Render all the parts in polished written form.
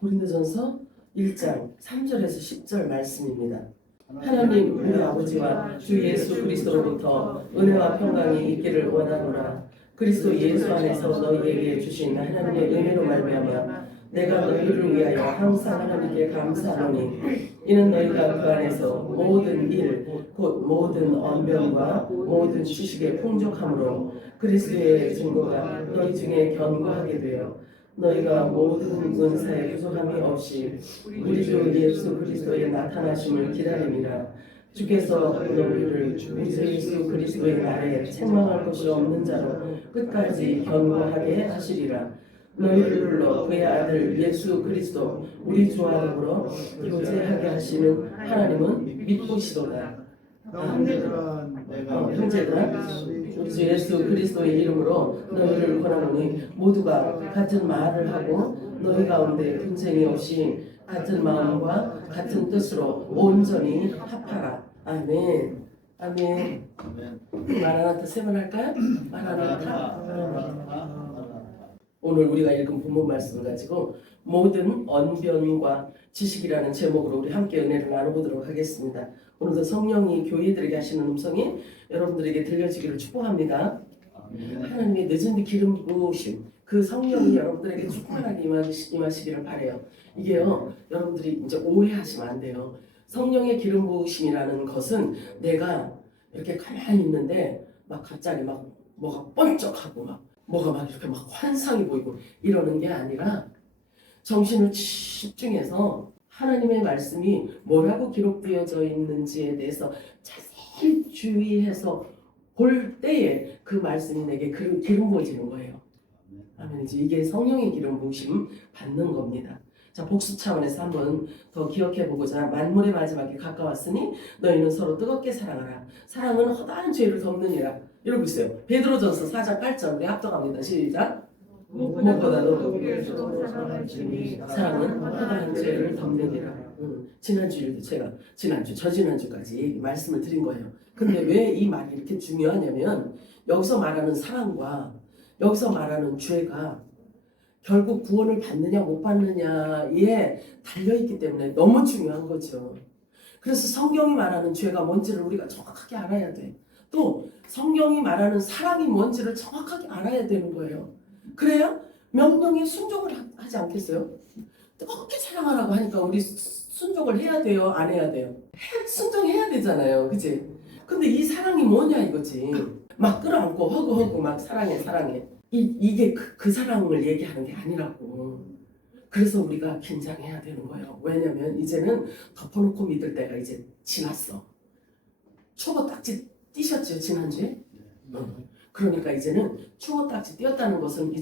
고린도전서 1장 3절에서 10절 말씀입니다. 하나님 우리 아버지와 주 예수 그리스도로부터 은혜와 평강이 있기를 원하노라. 그리스도 예수 안에서 너희에게 주신 하나님의 은혜로 말미암아 내가 너희를 위하여 항상 하나님께 감사하노니 이는 너희가 그 안에서 모든 일 곧 모든 언변과 모든 지식의 풍족함으로 그리스도의 증거가 너희 중에 견고하게 되어 너희가 모든 은사에 부족함이 없이 우리 주 예수 그리스도의 나타나심을 기다림이라. 주께서 너희를 우리 주 예수 그리스도의 날에 책망할 것이 없는 자로 끝까지 견고하게 하시리라. 너희를 불러 그의 아들 예수 그리스도 우리 주와 더불어 교제하게 하시는 하나님은 믿으시도다. 형제들아 우리 주 예수 그리스도의 이름으로 너희를 권하노니 모두가 같은 말을 하고 너희 가운데 분쟁이 없이 같은 마음과 같은 뜻으로 온전히 합하라. 아멘. 아멘. 마라나타 세 번 할까요? 마라나타. 오늘 우리가 읽은 본문 말씀을 가지고 모든 언변과 지식이라는 제목으로 우리 함께 은혜를 나눠보도록 하겠습니다. 오늘도 성령이 교회들에게 하시는 음성이 여러분들에게 들려지기를 축복합니다. 하나님의 늦은 뒤 기름 부으심, 그 성령이 여러분들에게 축복하게 임하시기를 바라요. 이게요, 여러분들이 이제 오해하시면 안 돼요. 성령의 기름 부으심이라는 것은 내가 이렇게 가만히 있는데 막 갑자기 막 뭐가 번쩍하고 막 뭐가 막 이렇게 막 환상이 보이고 이러는 게 아니라 정신을 집중해서 하나님의 말씀이 뭐라고 기록되어져 있는지에 대해서 자세히 주의해서 볼 때에 그 말씀이 내게 기름 부어지는 거예요. 아멘. 이게 성령의 기름 부으심 받는 겁니다. 자, 복습 차원에서 한번 더 기억해 보고자. 만물의 마지막에 가까웠으니 너희는 서로 뜨겁게 사랑하라. 사랑은 허다한 죄를 덮느니라. 이러고 있어요. 베드로전서 4장 8절 우리 합독합니다. 시작. 무엇보다도 사랑은 허다한 죄를 덮느니라. 지난주에도 제가 저지난주까지 말씀을 드린 거예요. 근데 왜 이 말이 이렇게 중요하냐면 여기서 말하는 사랑과 여기서 말하는 죄가 결국 구원을 받느냐 못 받느냐에 달려있기 때문에 너무 중요한 거죠. 그래서 성경이 말하는 죄가 뭔지를 우리가 정확하게 알아야 돼. 또 성경이 말하는 사랑이 뭔지를 정확하게 알아야 되는 거예요. 그래야 명령에 순종을 하지 않겠어요? 뜨겁게 사랑하라고 하니까 우리 순종을 해야 돼요? 안 해야 돼요? 순종해야 되잖아요. 그치? 근데 이 사랑이 뭐냐 이거지. 막 끌어안고 허구허구 막 사랑해. 이게 그 사랑을 얘기하는 게 아니라고. 그래서 우리가 긴장해야 되는 거예요. 왜냐면 이제는 덮어놓고 믿을 때가 이제 지났어. 초보 딱지 띄셨죠 지난주에? 그러니까 이제는 초보 딱지 띄었다는 것은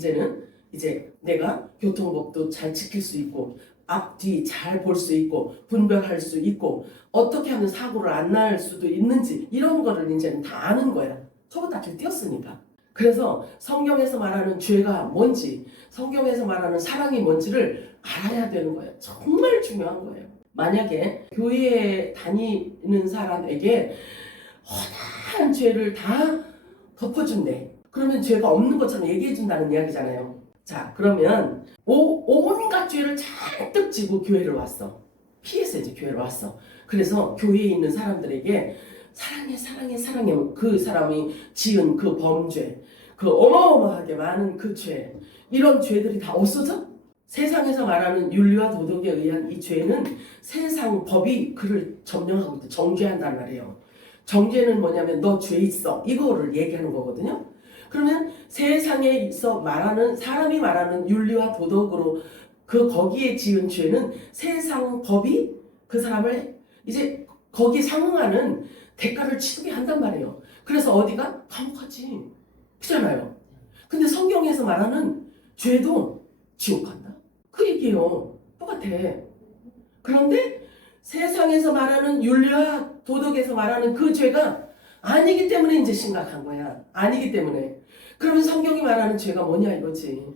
이제 내가 교통법도 잘 지킬 수 있고 앞뒤 잘 볼 수 있고 분별할 수 있고 어떻게 하면 사고를 안 날 수도 있는지 이런 거를 이제는 다 아는 거야. 초보 딱지를 띄었으니까. 그래서 성경에서 말하는 죄가 뭔지, 성경에서 말하는 사랑이 뭔지를 알아야 되는 거예요. 정말 중요한 거예요. 만약에 교회에 다니는 사람에게 허다한 죄를 다 덮어준대. 그러면 죄가 없는 것처럼 얘기해준다는 이야기잖아요. 자, 그러면 온갖 죄를 잔뜩 지고 교회를 왔어. 피해서 이제 교회를 왔어. 그래서 교회에 있는 사람들에게 사랑해. 그 사람이 지은 그 범죄, 그 어마어마하게 많은 그 죄, 이런 죄들이 다 없어져? 세상에서 말하는 윤리와 도덕에 의한 이 죄는 세상 법이 그를 점령하고 있다. 정죄한단 말이에요. 정죄는 뭐냐면 너 죄 있어. 이거를 얘기하는 거거든요. 그러면 세상에 있어 말하는 사람이 말하는 윤리와 도덕으로 거기에 지은 죄는 세상 법이 그 사람을 이제 거기에 상응하는 대가를 치르게 한단 말이에요. 그래서 어디가? 감옥 가지. 그잖아요. 근데 성경에서 말하는 죄도 지옥 간다. 그 얘기예요. 똑같아. 그런데 세상에서 말하는 윤리와 도덕에서 말하는 그 죄가 아니기 때문에 이제 심각한 거야. 아니기 때문에. 그러면 성경이 말하는 죄가 뭐냐 이거지.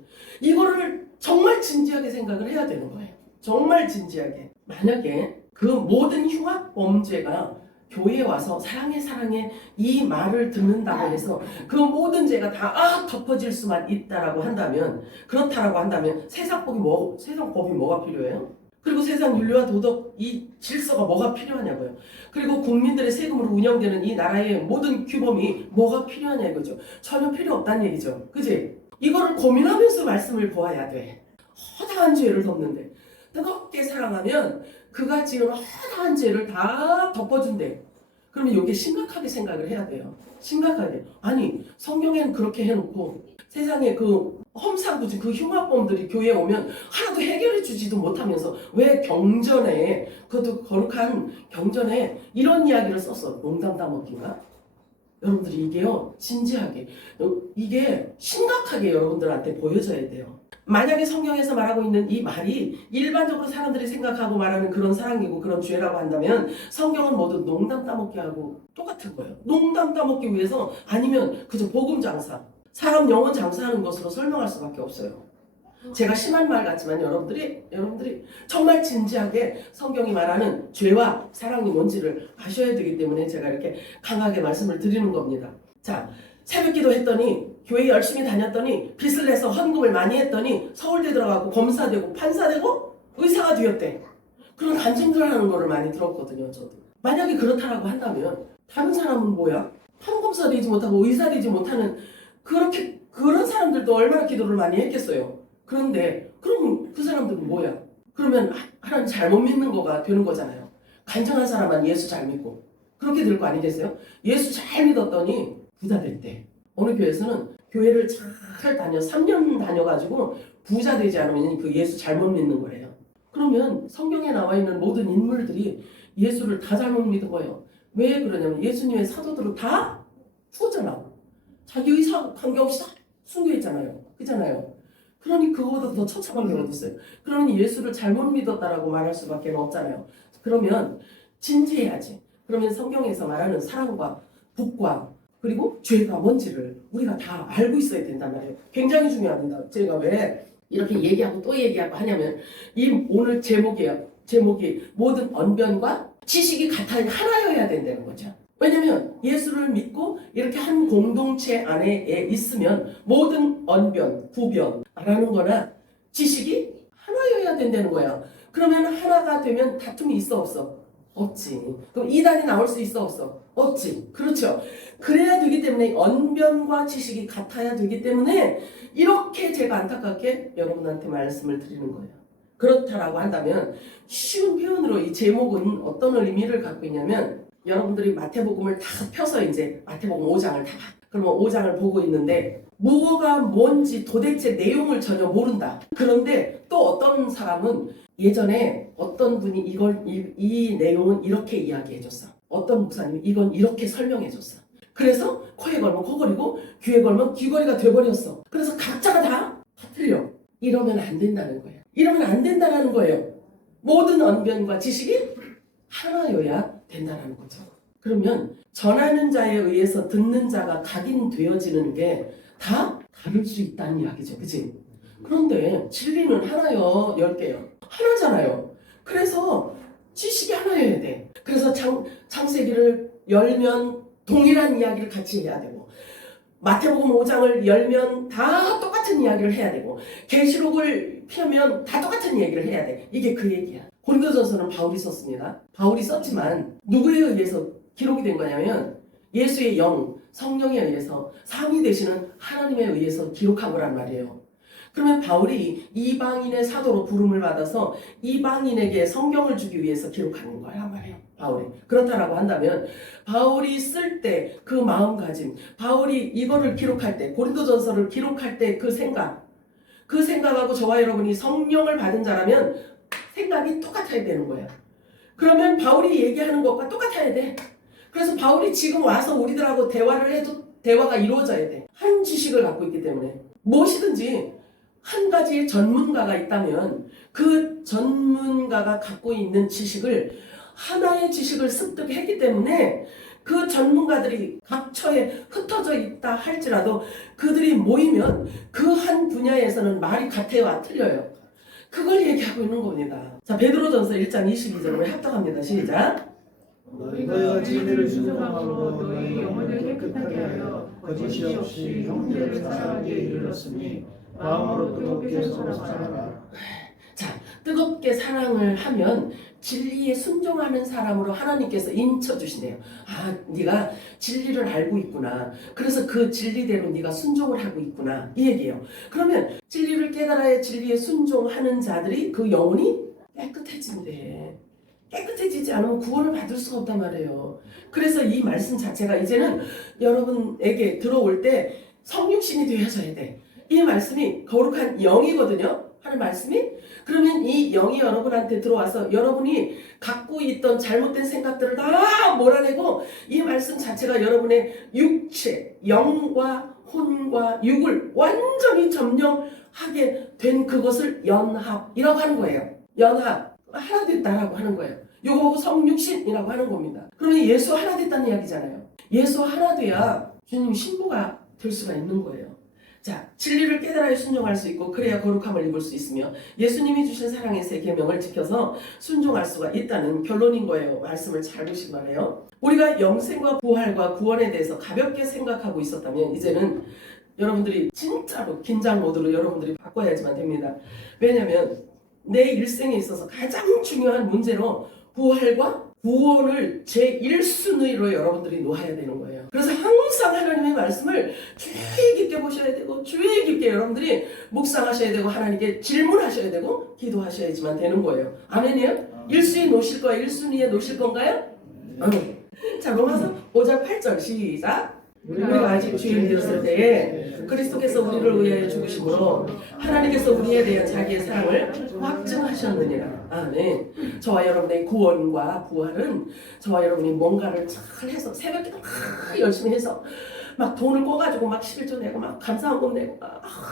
이거를 정말 진지하게 생각을 해야 되는 거예요. 정말 진지하게. 만약에 그 모든 흉악 범죄가 교회에 와서 사랑해 사랑해 이 말을 듣는다고 해서 그 모든 죄가 다 덮어질 수만 있다라고 한다면, 그렇다라고 한다면 세상 법이 뭐가 필요해요? 그리고 세상 윤리와 도덕 이 질서가 뭐가 필요하냐고요. 그리고 국민들의 세금으로 운영되는 이 나라의 모든 규범이 뭐가 필요하냐 이거죠. 전혀 필요 없다는 얘기죠. 그지? 이거를 고민하면서 말씀을 보아야 돼. 허다한 죄를 덮는데 뜨겁게 사랑하면 그가 지은 허다한 죄를 다 덮어준대. 그러면 이게 심각하게 생각을 해야 돼요. 심각하게. 아니 성경에는 그렇게 해놓고 세상에 그 험상궂은 그 흉악범들이 교회에 오면 하나도 해결해 주지도 못하면서 왜 경전에, 그것도 거룩한 경전에 이런 이야기를 썼어. 농담 따먹기가. 여러분들이 이게요 진지하게, 이게 심각하게 여러분들한테 보여져야 돼요. 만약에 성경에서 말하고 있는 이 말이 일반적으로 사람들이 생각하고 말하는 그런 사랑이고 그런 죄라고 한다면 성경은 모두 농담 따먹기 하고 똑같은 거예요. 농담 따먹기 위해서, 아니면 그저 복음 장사, 사람 영혼 장사하는 것으로 설명할 수밖에 없어요. 제가 심한 말 같지만 여러분들이 정말 진지하게 성경이 말하는 죄와 사랑이 뭔지를 아셔야 되기 때문에 제가 이렇게 강하게 말씀을 드리는 겁니다. 자, 새벽기도 했더니, 교회 열심히 다녔더니, 빚을 내서 헌금을 많이 했더니 서울대 들어가고 검사되고 판사되고 의사가 되었대. 그런 간증들 하는 거를 많이 들었거든요. 저도. 만약에 그렇다라고 한다면 다른 사람은 뭐야? 판검사 되지 못하고 의사 되지 못하는 그런 사람들도 얼마나 기도를 많이 했겠어요. 그런데 그럼 그 사람들은 뭐야? 그러면 하나님 잘못 믿는 거가 되는 거잖아요. 간증한 사람만 예수 잘 믿고 그렇게 될 거 아니겠어요? 예수 잘 믿었더니 부자 됐대. 어느 교회에서는 교회를 잘 3년 다녀가지고 부자 되지 않으면 그 예수 잘못 믿는 거래요. 그러면 성경에 나와 있는 모든 인물들이 예수를 다 잘못 믿은 거예요. 왜 그러냐면 예수님의 사도들은 다 죽었잖아. 자기 의사 관계없이 다 순교했잖아요. 그잖아요. 그러니 그거보다 더 처참한 게 어디 있어요. 그러니 예수를 잘못 믿었다라고 말할 수밖에 없잖아요. 그러면 진지해야지. 그러면 성경에서 말하는 사랑과 복과 그리고 죄가 뭔지를 우리가 다 알고 있어야 된단 말이에요. 굉장히 중요합니다. 제가 왜 이렇게 얘기하고 또 얘기하고 하냐면, 이 오늘 제목이 모든 언변과 지식이 같아야 하나여야 된다는 거죠. 왜냐면 예수를 믿고 이렇게 한 공동체 안에 있으면 모든 언변, 구변라는 거나 지식이 하나여야 된다는 거야. 그러면 하나가 되면 다툼이 있어 없어? 없지. 그럼 이단이 나올 수 있어 없어? 없지. 그렇죠. 그래야 되기 때문에 언변과 지식이 같아야 되기 때문에 이렇게 제가 안타깝게 여러분한테 말씀을 드리는 거예요. 그렇다라고 한다면 쉬운 표현으로 이 제목은 어떤 의미를 갖고 있냐면, 여러분들이 마태복음을 다 펴서 이제 마태복음 5장을 다 그러면 5장을 보고 있는데 뭐가 뭔지 도대체 내용을 전혀 모른다. 그런데 또 어떤 사람은 예전에 어떤 분이 이 내용은 이렇게 이야기해줬어. 어떤 목사님이 이건 이렇게 설명해줬어. 그래서 코에 걸면 코걸이고 귀에 걸면 귀걸이가 돼버렸어. 그래서 각자가 다 틀려. 이러면 안 된다는 거예요. 이러면 안 된다는 거예요. 모든 언변과 지식이 하나여야 된다는 거죠. 그러면 전하는 자에 의해서 듣는 자가 각인되어지는 게 다 다를 수 있다는 이야기죠. 그치? 그런데 진리는 하나요, 10개요. 하나잖아요. 그래서 지식이 하나여야 돼. 그래서 창세기를 열면 동일한 이야기를 같이 해야 되고, 마태복음 5장을 열면 다 똑같은 이야기를 해야 되고, 계시록을 펴면 다 똑같은 얘기를 해야 돼. 이게 그 얘기야. 고린도전서는 바울이 썼습니다. 바울이 썼지만 누구에 의해서 기록이 된 거냐면 예수의 영, 성령에 의해서 삼위 되시는 하나님에 의해서 기록한 거란 말이에요. 그러면 바울이 이방인의 사도로 부름을 받아서 이방인에게 성경을 주기 위해서 기록하는 거란 말이에요. 바울이. 그렇다라고 한다면 바울이 쓸 때 그 마음가짐, 바울이 이거를 기록할 때, 고린도전서를 기록할 때 그 생각하고 저와 여러분이 성령을 받은 자라면 생각이 똑같아야 되는 거예요. 그러면 바울이 얘기하는 것과 똑같아야 돼. 그래서 바울이 지금 와서 우리들하고 대화를 해도 대화가 이루어져야 돼. 한 지식을 갖고 있기 때문에. 무엇이든지 한 가지의 전문가가 있다면 그 전문가가 갖고 있는 지식을, 하나의 지식을 습득했기 때문에 그 전문가들이 각처에 흩어져 있다 할지라도 그들이 모이면 그 한 분야에서는 말이 같아요, 틀려요? 그걸 얘기하고 있는 겁니다. 자, 베드로전서 1장 22절을 합독합니다. 시작. 너희가 진리를 순종하고 너희 영혼을 깨끗하게 하여 거짓이 없이 형제를 사랑하게 이르렀으니 마음으로 뜨겁게 서로 사랑하라. 자, 뜨겁게 사랑을 하면 진리에 순종하는 사람으로 하나님께서 인쳐주시네요. 아, 네가 진리를 알고 있구나. 그래서 그 진리대로 네가 순종을 하고 있구나. 이 얘기예요. 그러면 진리를 깨달아야 진리에 순종하는 자들이 그 영혼이 깨끗해진대. 깨끗해지지 않으면 구원을 받을 수가 없단 말이에요. 그래서 이 말씀 자체가 이제는 여러분에게 들어올 때 성육신이 되어져야 돼. 이 말씀이 거룩한 영이거든요. 하는 말씀이. 그러면 이 영이 여러분한테 들어와서 여러분이 갖고 있던 잘못된 생각들을 다 몰아내고 이 말씀 자체가 여러분의 육체, 영과 혼과 육을 완전히 점령하게 된 그것을 연합이라고 하는 거예요. 연합, 하나 됐다라고 하는 거예요. 요거 보고 성육신이라고 하는 겁니다. 그러면 예수 하나 됐다는 이야기잖아요. 예수 하나 돼야 주님 신부가 될 수가 있는 거예요. 자, 진리를 깨달아야 순종할 수 있고 그래야 거룩함을 입을 수 있으며 예수님이 주신 사랑의 세 계명을 지켜서 순종할 수가 있다는 결론인 거예요. 말씀을 잘 보시기 바라요. 우리가 영생과 부활과 구원에 대해서 가볍게 생각하고 있었다면 이제는 여러분들이 진짜로 긴장 모드로 여러분들이 바꿔야지만 됩니다. 왜냐하면 내 일생에 있어서 가장 중요한 문제로 부활과 구원을 제1순위로 여러분들이 놓아야 되는 거예요. 그래서 항상 하나님의 말씀을 주의 깊게 보셔야 되고 주의 깊게 여러분들이 묵상하셔야 되고 하나님께 질문하셔야 되고 기도하셔야지만 되는 거예요. 아멘이요? 1순위에 놓으실 거예요? 1순위에 놓으실 건가요? 자, 로마서 5장 8절 시작. 우리가 아직 주인 되었을 때에 그리스도께서 우리를 위하여 죽으심으로 하나님께서 우리에 대한 자기의 사랑을 확증하셨느니라. 아멘. 저와 여러분의 구원과 부활은 저와 여러분이 뭔가를 잘 해서 새벽기도 막 열심히 해서 막 돈을 꿔가지고 막 11조 내고 막 감사헌금 내고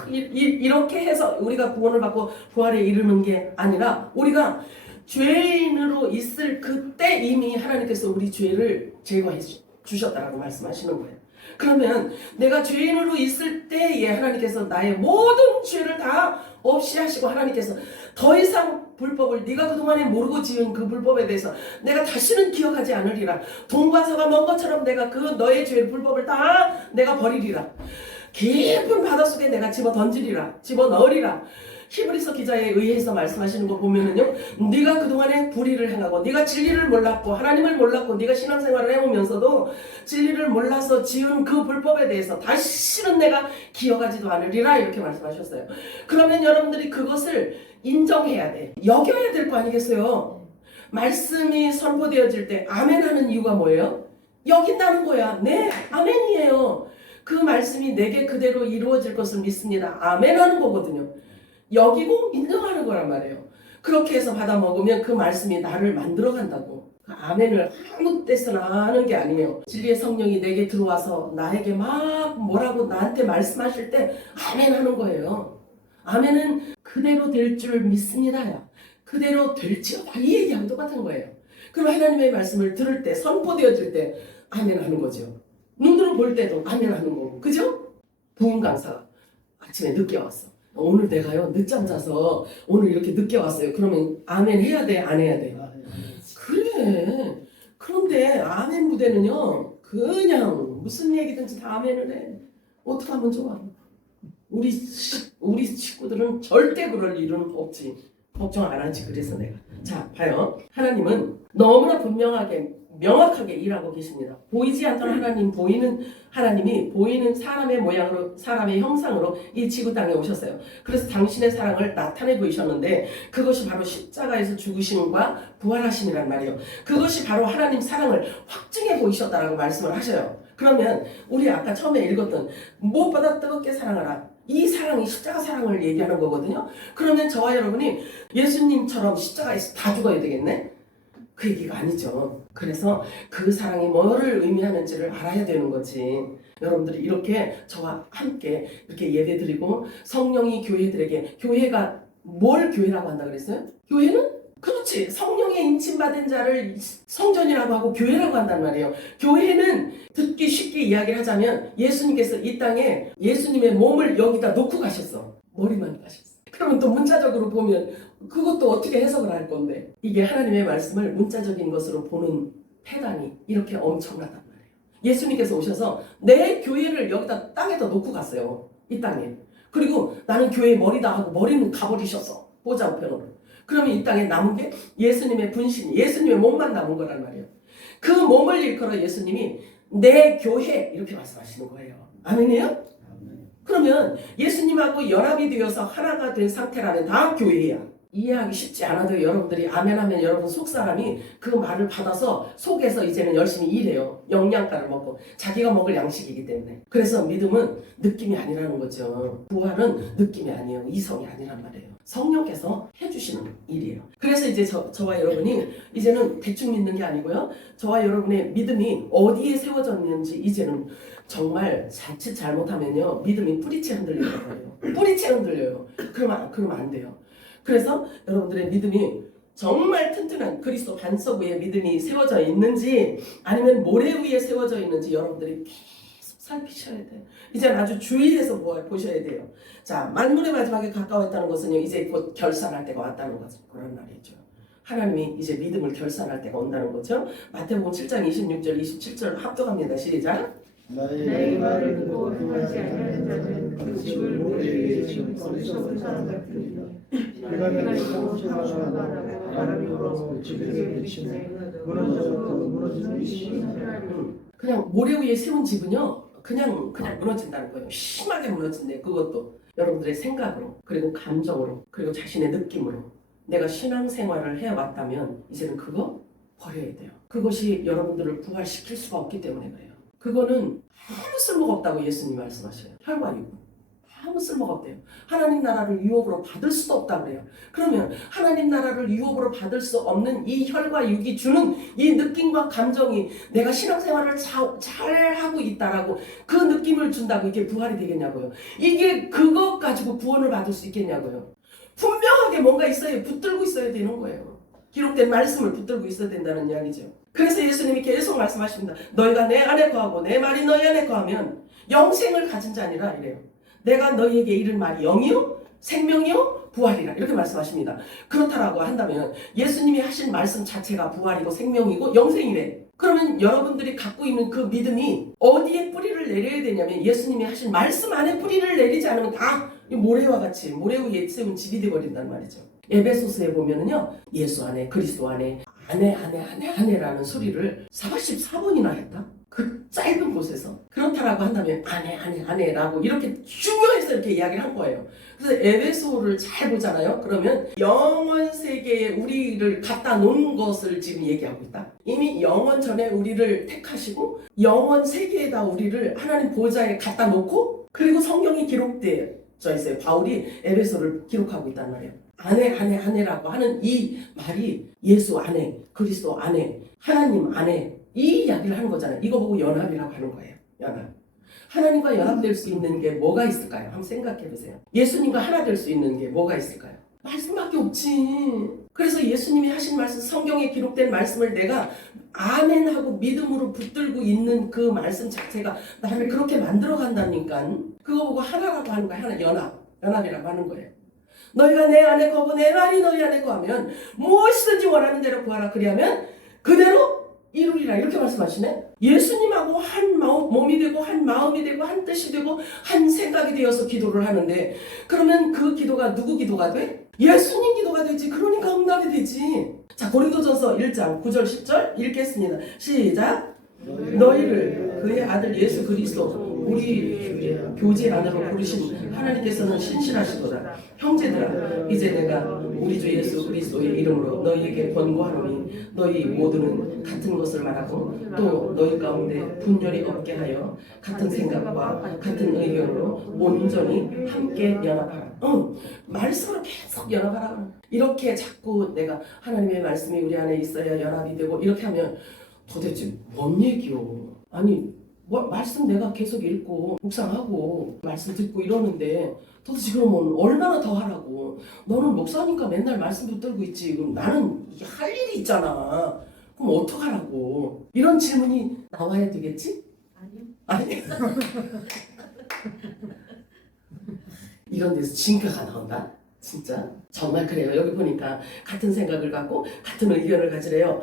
이렇게 해서 우리가 구원을 받고 부활에 이르는 게 아니라 우리가 죄인으로 있을 그때 이미 하나님께서 우리 죄를 제거해 주셨다라고 말씀하시는 거예요. 그러면 내가 죄인으로 있을 때에 하나님께서 나의 모든 죄를 다 없이 하시고 하나님께서 더 이상 불법을 네가 그동안에 모르고 지은 그 불법에 대해서 내가 다시는 기억하지 않으리라. 돈과 사가 먼 것처럼 내가 그 너의 죄 불법을 다 내가 버리리라. 깊은 바닷속에 내가 집어 던지리라. 집어 넣으리라. 히브리서 기자에 의해서 말씀하시는 거 보면은요, 네가 그동안에 불의를 행하고 네가 진리를 몰랐고 하나님을 몰랐고 네가 신앙생활을 해오면서도 진리를 몰라서 지은 그 불법에 대해서 다시는 내가 기억하지도 않으리라 이렇게 말씀하셨어요. 그러면 여러분들이 그것을 인정해야 돼. 여겨야 될 거 아니겠어요? 말씀이 선포되어질 때 아멘 하는 이유가 뭐예요? 여긴다는 거야. 네, 아멘이에요. 그 말씀이 내게 그대로 이루어질 것을 믿습니다. 아멘 하는 거거든요. 여기고 인정하는 거란 말이에요. 그렇게 해서 받아 먹으면 그 말씀이 나를 만들어 간다고. 아멘을 아무 때서나 하는 게 아니에요. 진리의 성령이 내게 들어와서 나에게 막 뭐라고 나한테 말씀하실 때 아멘 하는 거예요. 아멘은 그대로 될 줄 믿습니다야. 그대로 될지어다 이 얘기하고 똑같은 거예요. 그럼 하나님의 말씀을 들을 때 선포되어질 때 아멘 하는 거죠. 눈으로 볼 때도 아멘 하는 거고. 그죠? 부흥 강사가 아침에 늦게 왔어. 오늘 내가요 늦잠 자서 오늘 이렇게 늦게 왔어요. 그러면 아멘 해야 돼? 안 해야 돼? 그래. 그런데 아멘 무대는요 그냥 무슨 얘기든지 다 아멘을 해. 어떻게 하면 좋아? 우리 식구들은 절대 그럴 일은 없지. 걱정 안 하지. 그래서 내가 자 봐요. 하나님은 너무나 분명하게 명확하게 일하고 계십니다. 보이지 않던 하나님, 보이는 하나님이 보이는 사람의 모양으로 사람의 형상으로 이 지구 땅에 오셨어요. 그래서 당신의 사랑을 나타내 보이셨는데 그것이 바로 십자가에서 죽으심과 부활하심이란 말이에요. 그것이 바로 하나님 사랑을 확증해 보이셨다라고 말씀을 하셔요. 그러면 우리 아까 처음에 읽었던 무엇보다 뜨겁게 사랑하라. 이 사랑이 십자가 사랑을 얘기하는 거거든요. 그러면 저와 여러분이 예수님처럼 십자가에서 다 죽어야 되겠네? 그 얘기가 아니죠. 그래서 그 사랑이 뭐를 의미하는지를 알아야 되는 거지. 여러분들이 이렇게 저와 함께 이렇게 예배 드리고 성령이 교회들에게 교회가 뭘 교회라고 한다 그랬어요? 교회는? 그렇지. 성령의 인침받은 자를 성전이라고 하고 교회라고 한단 말이에요. 교회는 듣기 쉽게 이야기를 하자면 예수님께서 이 땅에 예수님의 몸을 여기다 놓고 가셨어. 머리만 가셨어. 그러면 또 문자적으로 보면 그것도 어떻게 해석을 할 건데 이게 하나님의 말씀을 문자적인 것으로 보는 패단이 이렇게 엄청나단 말이에요. 예수님께서 오셔서 내 교회를 여기다 땅에다 놓고 갔어요. 이 땅에. 그리고 나는 교회의 머리다 하고 머리는 가버리셨어. 보좌 우편으로. 그러면 이 땅에 남은 게 예수님의 분신, 예수님의 몸만 남은 거란 말이에요. 그 몸을 일컬어 예수님이 내 교회 이렇게 말씀하시는 거예요. 아멘이에요? 그러면 예수님하고 연합이 되어서 하나가 된 상태라면 다 교회야. 이해하기 쉽지 않아도 여러분들이 아멘하면 여러분 속사람이 그 말을 받아서 속에서 이제는 열심히 일해요. 영양가를 먹고 자기가 먹을 양식이기 때문에. 그래서 믿음은 느낌이 아니라는 거죠. 부활은 느낌이 아니에요. 이성이 아니란 말이에요. 성령께서 해주시는 일이에요. 그래서 이제 저와 여러분이 이제는 대충 믿는 게 아니고요. 저와 여러분의 믿음이 어디에 세워졌는지 이제는 정말 자칫 잘못하면요. 믿음이 뿌리채 흔들리는 거예요. 뿌리채 흔들려요. 그러면 안 돼요. 그래서 여러분들의 믿음이 정말 튼튼한 그리스도 반석 위에 믿음이 세워져 있는지 아니면 모래 위에 세워져 있는지 여러분들이 계속 살피셔야 돼요. 이제 아주 주의해서 보셔야 돼요. 자, 만물의 마지막에 가까웠다는 것은요. 이제 곧 결산할 때가 왔다는 거죠. 그런 말이죠. 하나님이 이제 믿음을 결산할 때가 온다는 거죠. 마태복음 7장 26절 27절 합독합니다. 시작. 나의 말을 듣고 행하지 아니하는 자는 그 집을 모래 위에 지은 어리석은 사람 같으리라. 비가 내리고 소나가 바람이 불어 집에서 미치네 무너져서 무너지는 심하리라. 그냥 모래 위에 세운 집은요. 그냥 무너진다는 거예요. 심하게 무너진대. 그것도 여러분들의 생각으로 그리고 감정으로 그리고 자신의 느낌으로 내가 신앙생활을 해왔다면 이제는 그거 버려야 돼요. 그것이 여러분들을 부활시킬 수가 없기 때문에 그래요. 그거는 아무 쓸모가 없다고 예수님 말씀하셔요. 혈과 육. 아무 쓸모가 없대요. 하나님 나라를 유업으로 받을 수도 없다고 그래요. 그러면 하나님 나라를 유업으로 받을 수 없는 이 혈과 육이 주는 이 느낌과 감정이 내가 신앙생활을 잘 하고 있다라고 그 느낌을 준다고 이게 부활이 되겠냐고요. 이게 그것 가지고 구원을 받을 수 있겠냐고요. 분명하게 뭔가 있어야 붙들고 있어야 되는 거예요. 기록된 말씀을 붙들고 있어야 된다는 이야기죠. 그래서 예수님이 계속 말씀하십니다. 너희가 내 안에 거하고 내 말이 너희 안에 거하면 영생을 가진 자니라 이래요. 내가 너희에게 이른 말이 영이요 생명이요 부활이라 이렇게 말씀하십니다. 그렇다라고 한다면 예수님이 하신 말씀 자체가 부활이고 생명이고 영생이래. 그러면 여러분들이 갖고 있는 그 믿음이 어디에 뿌리를 내려야 되냐면 예수님이 하신 말씀 안에 뿌리를 내리지 않으면 다 모래와 같이 모래 위에 세운 집이 되어버린단 말이죠. 에베소서에 보면은요 예수 안에 그리스도 안에 안에라는 소리를 44번이나 했다. 그 짧은 곳에서 그렇다라고 한다면 안에라고 이렇게 중요해서 이렇게 이야기를 한 거예요. 그래서 에베소를 잘 보잖아요. 그러면 영원 세계에 우리를 갖다 놓은 것을 지금 얘기하고 있다. 이미 영원 전에 우리를 택하시고 영원 세계에다 우리를 하나님 보좌에 갖다 놓고 그리고 성경이 기록되어 있어요. 바울이 에베소를 기록하고 있단 말이에요. 안에라고 하는 이 말이 예수 안에, 그리스도 안에, 하나님 안에 이 이야기를 하는 거잖아요. 이거 보고 연합이라고 하는 거예요. 연합. 하나님과 연합될 수 있는 게 뭐가 있을까요? 한번 생각해 보세요. 예수님과 하나 될 수 있는 게 뭐가 있을까요? 말씀밖에 없지. 그래서 예수님이 하신 말씀, 성경에 기록된 말씀을 내가 아멘하고 믿음으로 붙들고 있는 그 말씀 자체가 나를 그렇게 만들어 간다니까. 그거 보고 하나라고 하는 거야. 하나, 연합이라고 하는 거예요. 너희가 내 안에 거고 내 말이 너희 안에 거하면 무엇이든지 원하는 대로 구하라. 그리하면 그대로 이루리라. 이렇게 말씀하시네. 예수님하고 한 몸이 되고 한 마음이 되고 한 뜻이 되고 한 생각이 되어서 기도를 하는데 그러면 그 기도가 누구 기도가 돼? 예수님 기도가 되지. 그러니까 응답이 되지. 자, 고린도전서 1장 9절 10절 읽겠습니다. 시작. 너희를 그의 아들 예수 그리스도 우리 교제 안으로 부르신 하나님께서는 신실하시도다. 형제들아 이제 내가 우리 주 예수 그리스도의 이름으로 너희에게 권고하노니 너희 모두는 같은 것을 말하고 또 너희 가운데 분열이 없게 하여 같은 생각과 같은 의견으로 온전히 함께 연합하라. 말씀으로 계속 연합하라. 이렇게 자꾸 내가 하나님의 말씀이 우리 안에 있어야 연합이 되고 이렇게 하면 도대체 뭔 얘기요? 아니 말씀 내가 계속 읽고 묵상하고 말씀 듣고 이러는데 도대체 그러면 얼마나 더 하라고? 너는 목사니까 맨날 말씀 붙들고 있지. 그럼 나는 할 일이 있잖아. 그럼 어떡하라고? 이런 질문이 나와야 되겠지? 아니. 이런 데서 징표가 나온다? 진짜? 정말 그래요. 여기 보니까 같은 생각을 갖고 같은 의견을 가지래요.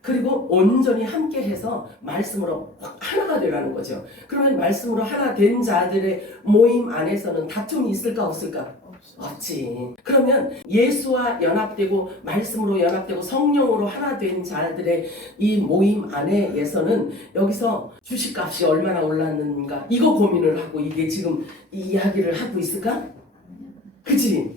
그리고 온전히 함께해서 말씀으로 확 하나가 되라는 거죠. 그러면 말씀으로 하나 된 자들의 모임 안에서는 다툼이 있을까 없을까? 없지. 그러면 예수와 연합되고 말씀으로 연합되고 성령으로 하나 된 자들의 이 모임 안에서는 여기서 주식값이 얼마나 올랐는가 이거 고민을 하고 이게 지금 이 이야기를 하고 있을까? 그치?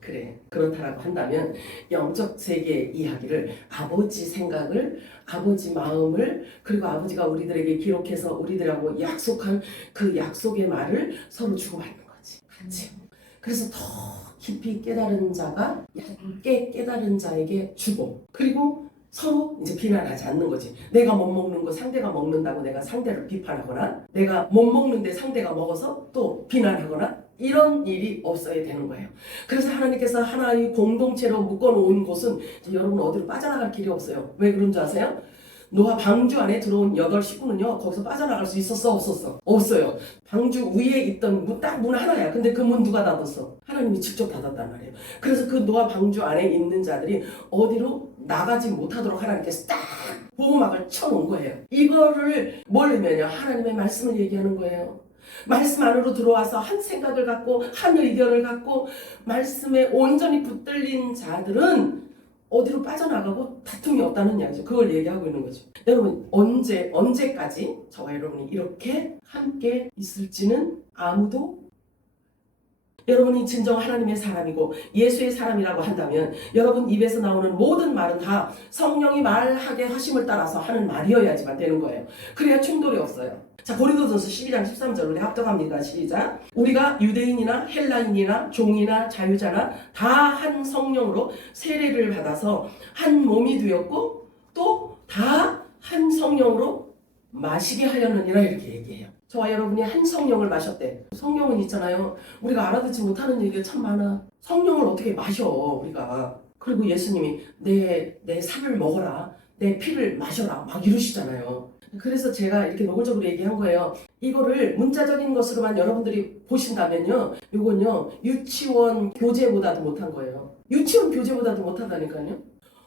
그래. 그렇다라고 한다면 영적 세계의 이야기를 아버지 생각을, 아버지 마음을, 그리고 아버지가 우리들에게 기록해서 우리들하고 약속한 그 약속의 말을 서로 주고받는 거지. 같이. 그래서 더 깊이 깨달은 자가 얇게 깨달은 자에게 주고, 그리고 서로 이제 비난하지 않는 거지. 내가 못 먹는 거 상대가 먹는다고 내가 상대를 비판하거나, 내가 못 먹는데 상대가 먹어서 또 비난하거나, 이런 일이 없어야 되는 거예요. 그래서 하나님께서 하나의 공동체로 묶어놓은 곳은 여러분 어디로 빠져나갈 길이 없어요. 왜 그런 줄 아세요? 노아 방주 안에 들어온 8 식구는요, 거기서 빠져나갈 수 있었어? 없었어? 없어요. 방주 위에 있던 딱 문 하나야. 근데 그 문 누가 닫았어? 하나님이 직접 닫았단 말이에요. 그래서 그 노아 방주 안에 있는 자들이 어디로 나가지 못하도록 하나님께서 딱 보호막을 쳐놓은 거예요. 이거를 뭘 의미하냐? 하나님의 말씀을 얘기하는 거예요. 말씀 안으로 들어와서 한 생각을 갖고 한 의견을 갖고 말씀에 온전히 붙들린 자들은 어디로 빠져나가고 다툼이 없다는 이야기죠. 그걸 얘기하고 있는 거죠. 여러분 언제까지 저와 여러분이 이렇게 함께 있을지는 아무도, 여러분이 진정 하나님의 사람이고 예수의 사람이라고 한다면 여러분 입에서 나오는 모든 말은 다 성령이 말하게 하심을 따라서 하는 말이어야지만 되는 거예요. 그래야 충돌이 없어요. 자, 고린도전서 12장 13절 우리 합독합니다. 시작. 우리가 유대인이나 헬라인이나 종이나 자유자나 다 한 성령으로 세례를 받아서 한 몸이 되었고 또 다 한 성령으로 마시게 하려느니라 이렇게 얘기해요. 저와 여러분이 한 성령을 마셨대. 성령은 있잖아요. 우리가 알아듣지 못하는 얘기가 참 많아. 성령을 어떻게 마셔 우리가. 그리고 예수님이 내 살을 먹어라, 내 피를 마셔라 막 이러시잖아요. 그래서 제가 이렇게 노골적으로 얘기한 거예요. 이거를 문자적인 것으로만 여러분들이 보신다면요, 이건요 유치원 교재보다도 못한 거예요. 유치원 교재보다도 못하다니까요.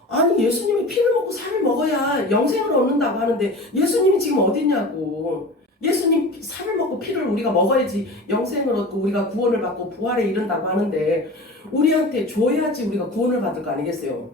아니 예수님이 피를 먹고 살을 먹어야 영생을 얻는다고 하는데 예수님이 지금 어디냐고. 예수님 살을 먹고 피를 우리가 먹어야지 영생을 얻고 우리가 구원을 받고 부활에 이른다고 하는데 우리한테 줘야지 우리가 구원을 받을 거 아니겠어요.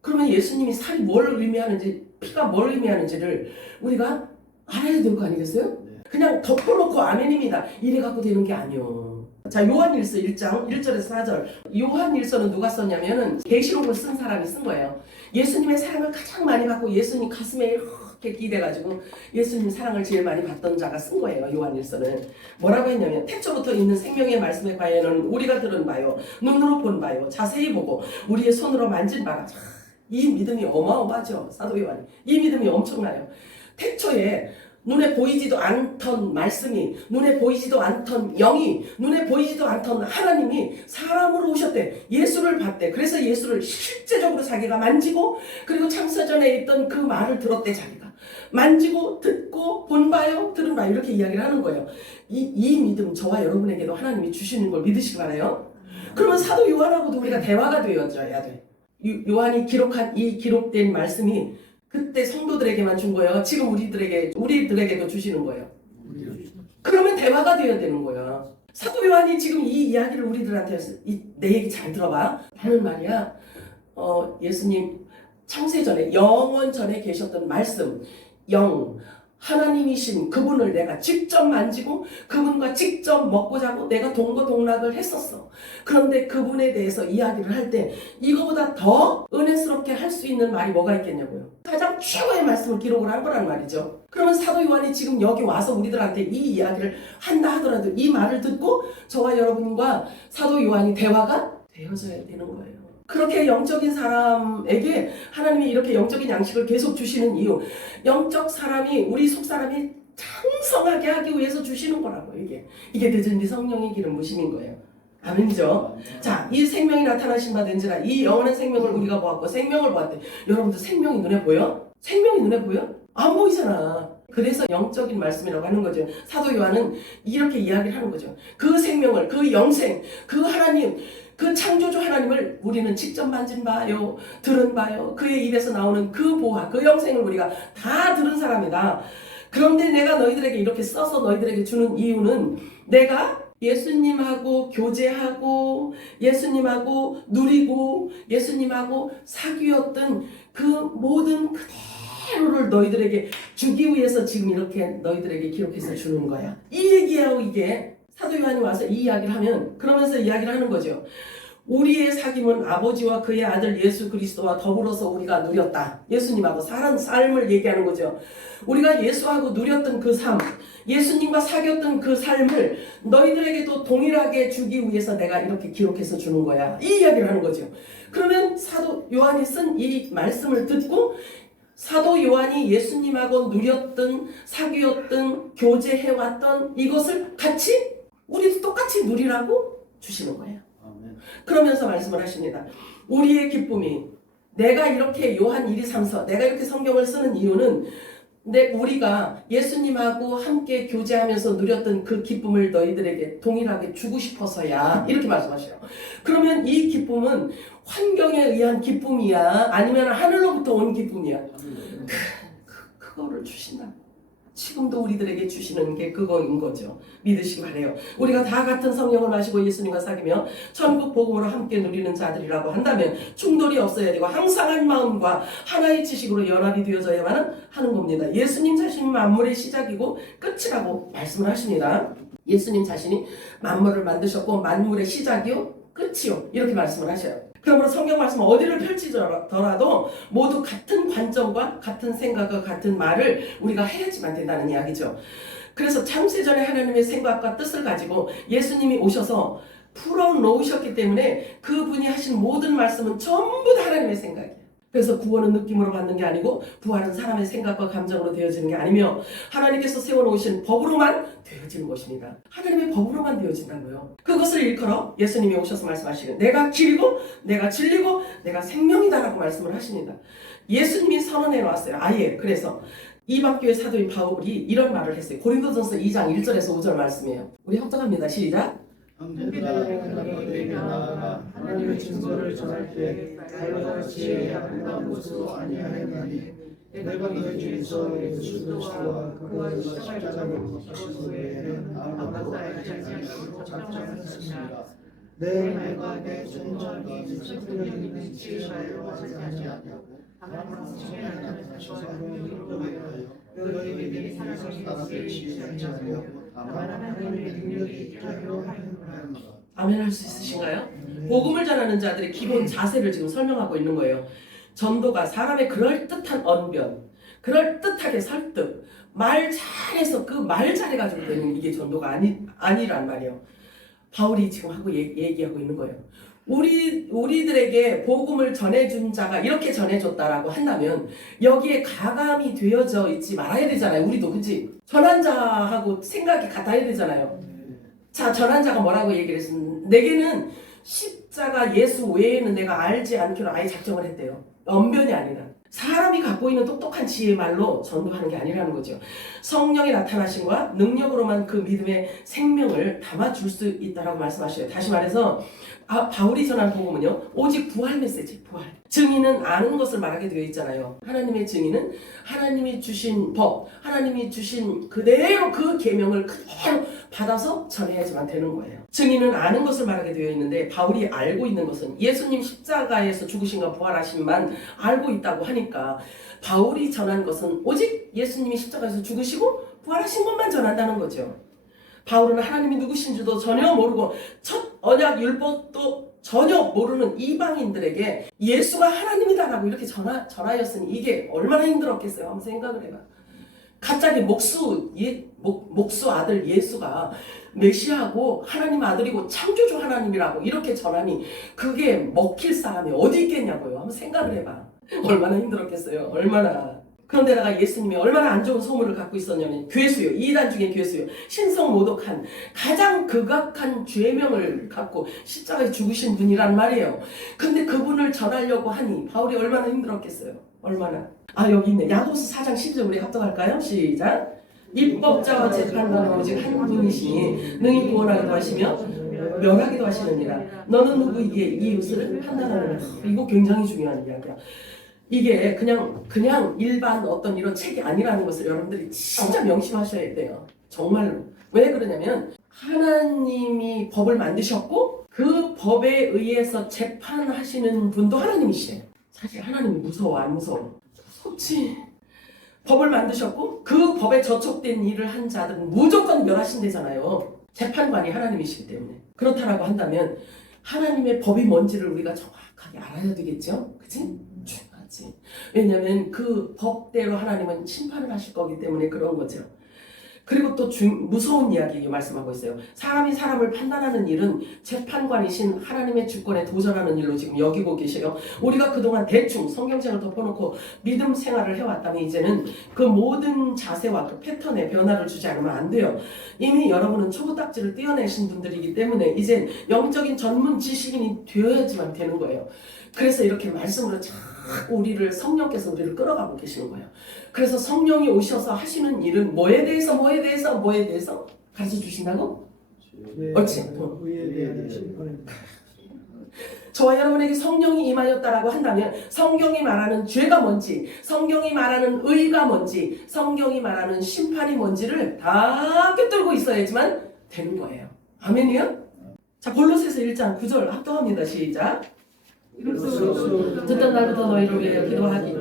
그러면 예수님이 살이 뭘 의미하는지, 피가 뭘 의미하는지를 우리가 알아야 될 거 아니겠어요? 그냥 덮어놓고 아멘입니다 이래 갖고 되는 게 아니요. 자, 요한일서 1장 1절에서 4절. 요한일서는 누가 썼냐면은 계시록을 쓴 사람이 쓴 거예요. 예수님의 사랑을 가장 많이 받고 예수님 가슴에 이렇게 기대가지고 예수님 사랑을 제일 많이 받던 자가 쓴 거예요. 요한일서는 뭐라고 했냐면, 태초부터 있는 생명의 말씀에 관하여는 우리가 들은 바요, 눈으로 본 바요, 자세히 보고 우리의 손으로 만진 바라. 이 믿음이 어마어마하죠. 사도 요한이 이 믿음이 엄청나요. 태초에 눈에 보이지도 않던 말씀이, 눈에 보이지도 않던 영이, 눈에 보이지도 않던 하나님이 사람으로 오셨대. 예수를 봤대. 그래서 예수를 실제적으로 자기가 만지고, 그리고 창세전에 있던 그 말을 들었대. 자기가 만지고 듣고 본 바요 들은 바요 이렇게 이야기를 하는 거예요. 이 믿음 저와 여러분에게도 하나님이 주시는 걸 믿으시기 바라요. 그러면 사도 요한하고도 우리가 대화가 되어져야 돼. 요한이 기록한 이 기록된 말씀이 그때 성도들에게만 준 거예요. 지금 우리들에게도 주시는 거예요. 그러면 대화가 되어야 되는 거야. 사도 요한이 지금 이 이야기를 우리들한테 내 얘기 잘 들어봐 하는 말이야. 예수님 창세전에 영원 전에 계셨던 말씀, 영 하나님이신 그분을 내가 직접 만지고 그분과 직접 먹고 자고 내가 동거동락을 했었어. 그런데 그분에 대해서 이야기를 할 때 이거보다 더 은혜스럽게 할 수 있는 말이 뭐가 있겠냐고요. 가장 최고의 말씀을 기록을 한 거란 말이죠. 그러면 사도 요한이 지금 여기 와서 우리들한테 이 이야기를 한다 하더라도 이 말을 듣고 저와 여러분과 사도 요한이 대화가 되어져야 되는 거예요. 그렇게 영적인 사람에게 하나님이 이렇게 영적인 양식을 계속 주시는 이유, 영적 사람이, 우리 속 사람이 장성하게 하기 위해서 주시는 거라고. 이게 늦은 성령의 기름 부심인 거예요. 아멘이죠. 자, 이 생명이 나타나신 바 된지라 이 영원한 생명을 우리가 보았고 생명을 보았대. 여러분들 생명이 눈에 보여? 생명이 눈에 보여? 안 보이잖아. 그래서 영적인 말씀이라고 하는 거죠. 사도 요한은 이렇게 이야기를 하는 거죠. 그 생명을, 그 영생, 그 하나님, 그 창조주 하나님을 우리는 직접 만진 바요, 들은 바요, 그의 입에서 나오는 그 보화, 그 영생을 우리가 다 들은 사람이다. 그런데 내가 너희들에게 이렇게 써서 너희들에게 주는 이유는 내가 예수님하고 교제하고 예수님하고 누리고 예수님하고 사귀었던 그 모든 그대로를 너희들에게 주기 위해서 지금 이렇게 너희들에게 기록해서 주는 거야. 이 얘기하고 이게 사도 요한이 와서 이 이야기를 하면 그러면서 이야기를 하는 거죠. 우리의 사귐은 아버지와 그의 아들 예수 그리스도와 더불어서 우리가 누렸다. 예수님하고 사는 삶을 얘기하는 거죠. 우리가 예수하고 누렸던 그 삶, 예수님과 사귀었던 그 삶을 너희들에게도 동일하게 주기 위해서 내가 이렇게 기록해서 주는 거야. 이 이야기를 하는 거죠. 그러면 사도 요한이 쓴 이 말씀을 듣고 사도 요한이 예수님하고 누렸던, 사귀었던, 교제해왔던 이것을 같이 우리도 똑같이 누리라고 주시는 거예요. 그러면서 말씀을 하십니다. 우리의 기쁨이 내가 이렇게 요한 1, 2, 3서 내가 이렇게 성경을 쓰는 이유는 우리가 예수님하고 함께 교제하면서 누렸던 그 기쁨을 너희들에게 동일하게 주고 싶어서야 이렇게 말씀하셔요. 그러면 이 기쁨은 환경에 의한 기쁨이야 아니면 하늘로부터 온 기쁨이야? 그거를 주신다. 지금도 우리들에게 주시는 게 그거인 거죠. 믿으시기 바래요. 우리가 다 같은 성령을 마시고 예수님과 사귀며 천국 복음으로 함께 누리는 자들이라고 한다면 충돌이 없어야 되고 항상 한 마음과 하나의 지식으로 연합이 되어져야만 하는 겁니다. 예수님 자신이 만물의 시작이고 끝이라고 말씀을 하십니다. 예수님 자신이 만물을 만드셨고 만물의 시작이요 끝이요 이렇게 말씀을 하셔요. 그러므로 성경 말씀 어디를 펼치더라도 모두 같은 관점과 같은 생각과 같은 말을 우리가 해야지만 된다는 이야기죠. 그래서 창세전에 하나님의 생각과 뜻을 가지고 예수님이 오셔서 풀어놓으셨기 때문에 그분이 하신 모든 말씀은 전부 다 하나님의 생각이에요. 그래서 구원은 느낌으로 받는 게 아니고 부활은 사람의 생각과 감정으로 되어지는 게 아니며 하나님께서 세워놓으신 법으로만 되어지는 것입니다. 하나님의 법으로만 되어진다고요. 그것을 일컬어 예수님이 오셔서 말씀하시는 내가 길이고 내가 진리고 내가 생명이다라고 말씀을 하십니다. 예수님이 선언해 놓았어요. 아예. 그래서 이방교회 사도인 바울이 이런 말을 했어요. 고린도전서 2장 1절에서 5절 말씀이에요. 우리 합독합니다. 시작. 하나님의 증거를 전할 때 달과 같이 아름다운 것으로 아니하였나니 내가 너희 중에서 예수 그리스도와 그가 십자가를 못 외에는 아무것도 알지 않고 작정했습니다. 내 말과 내 존재가 성령이 있는지 말로하지 아니하고 다만 성령이 하시는 이로 너희 믿음이 사람을 지지하지 않으려고 다만 하나님의 능력이 있게 하려 하였노라. 아멘 할 수 있으신가요? 복음을 전하는 자들의 기본 자세를 지금 설명하고 있는 거예요. 전도가 사람의 그럴듯한 언변, 그럴듯하게 설득, 말 잘해서 그 말 잘해가지고 되는 이게 전도가 아니란 말이에요. 바울이 지금 하고 얘기하고 있는 거예요. 우리들에게 복음을 전해준 자가 이렇게 전해줬다라고 한다면 여기에 가감이 되어져 있지 말아야 되잖아요. 우리도 그치? 전한 자하고 생각이 같아야 되잖아요. 자, 전한 자가 뭐라고 얘기를 했습니다. 내게는 십자가 예수 외에는 내가 알지 않기로 아예 작정을 했대요. 언변이 아니라. 사람이 갖고 있는 똑똑한 지혜의 말로 전도하는 게 아니라는 거죠. 성령이 나타나심과 능력으로만 그 믿음의 생명을 담아줄 수 있다라고 말씀하셔요. 다시 말해서 바울이 전한 복음은요, 오직 부활 메시지, 부활. 증인은 아는 것을 말하게 되어 있잖아요. 하나님의 증인은 하나님이 주신 법, 하나님이 주신 그대로 그 계명을 그대로 받아서 전해야지만 되는 거예요. 증인은 아는 것을 말하게 되어 있는데 바울이 알고 있는 것은 예수님 십자가에서 죽으신과 부활하심만 알고 있다고 하니까 바울이 전한 것은 오직 예수님이 십자가에서 죽으시고 부활하신 것만 전한다는 거죠. 바울은 하나님이 누구신 줄도 전혀 모르고 첫 언약 율법도 전혀 모르는 이방인들에게 예수가 하나님이다라고 이렇게 전하였으니 이게 얼마나 힘들었겠어요. 한번 생각을 해봐. 갑자기 목수 아들 예수가 메시아고 하나님 아들이고 창조주 하나님이라고 이렇게 전하니 그게 먹힐 사람이 어디 있겠냐고요. 한번 생각을 해봐. 얼마나 힘들었겠어요. 얼마나. 그런데다가 예수님이 얼마나 안 좋은 소문을 갖고 있었냐면 괴수요. 이단 중에 괴수요. 신성모독한 가장 극악한 죄명을 갖고 십자가에 죽으신 분이란 말이에요. 근데 그분을 전하려고 하니 바울이 얼마나 힘들었겠어요. 얼마나. 여기 있네. 야고보서 4장 10절 우리 합독할까요? 시작. 입법자와 재판관은 오직 한 분이시니 능히 구원하기도 하시며 멸하기도 하시느니라. 너는 누구이기에 이웃을 판단하느냐. 이거 굉장히 중요한 이야기야. 이게 그냥 일반 어떤 이런 책이 아니라는 것을 여러분들이 진짜 명심하셔야 돼요. 정말로. 왜 그러냐면 하나님이 법을 만드셨고 그 법에 의해서 재판하시는 분도 하나님이시래요. 사실 하나님이 무서워 안 무서워? 무섭지. 법을 만드셨고 그 법에 저촉된 일을 한 자들은 무조건 멸하신대잖아요. 재판관이 하나님이시기 때문에. 그렇다라고 한다면 하나님의 법이 뭔지를 우리가 정확하게 알아야 되겠죠? 그치? 중요하지. 왜냐하면 그 법대로 하나님은 심판을 하실 거기 때문에 그런 거죠. 그리고 또 무서운 이야기 말씀하고 있어요. 사람이 사람을 판단하는 일은 재판관이신 하나님의 주권에 도전하는 일로 지금 여기고 계셔요. 우리가 그동안 대충 성경책을 덮어놓고 믿음 생활을 해왔다면 이제는 그 모든 자세와 그 패턴에 변화를 주지 않으면 안 돼요. 이미 여러분은 초보딱지를 떼어내신 분들이기 때문에 이제 영적인 전문 지식인이 되어야지만 되는 거예요. 그래서 이렇게 말씀으로 자꾸 성령께서 우리를 끌어가고 계시는 거예요. 그래서 성령이 오셔서 하시는 일은 뭐에 대해서 가르쳐 주신다고? 옳지. 저와 여러분에게 성령이 임하였다라고 한다면 성경이 말하는 죄가 뭔지, 성경이 말하는 의가 뭔지, 성경이 말하는 심판이 뭔지를 다 꿰뚫고 있어야지만 되는 거예요. 아멘이요? 자, 골로새서 1장 9절 합독합니다. 시작. 듣던 날부터 너희를 위하여 기도하기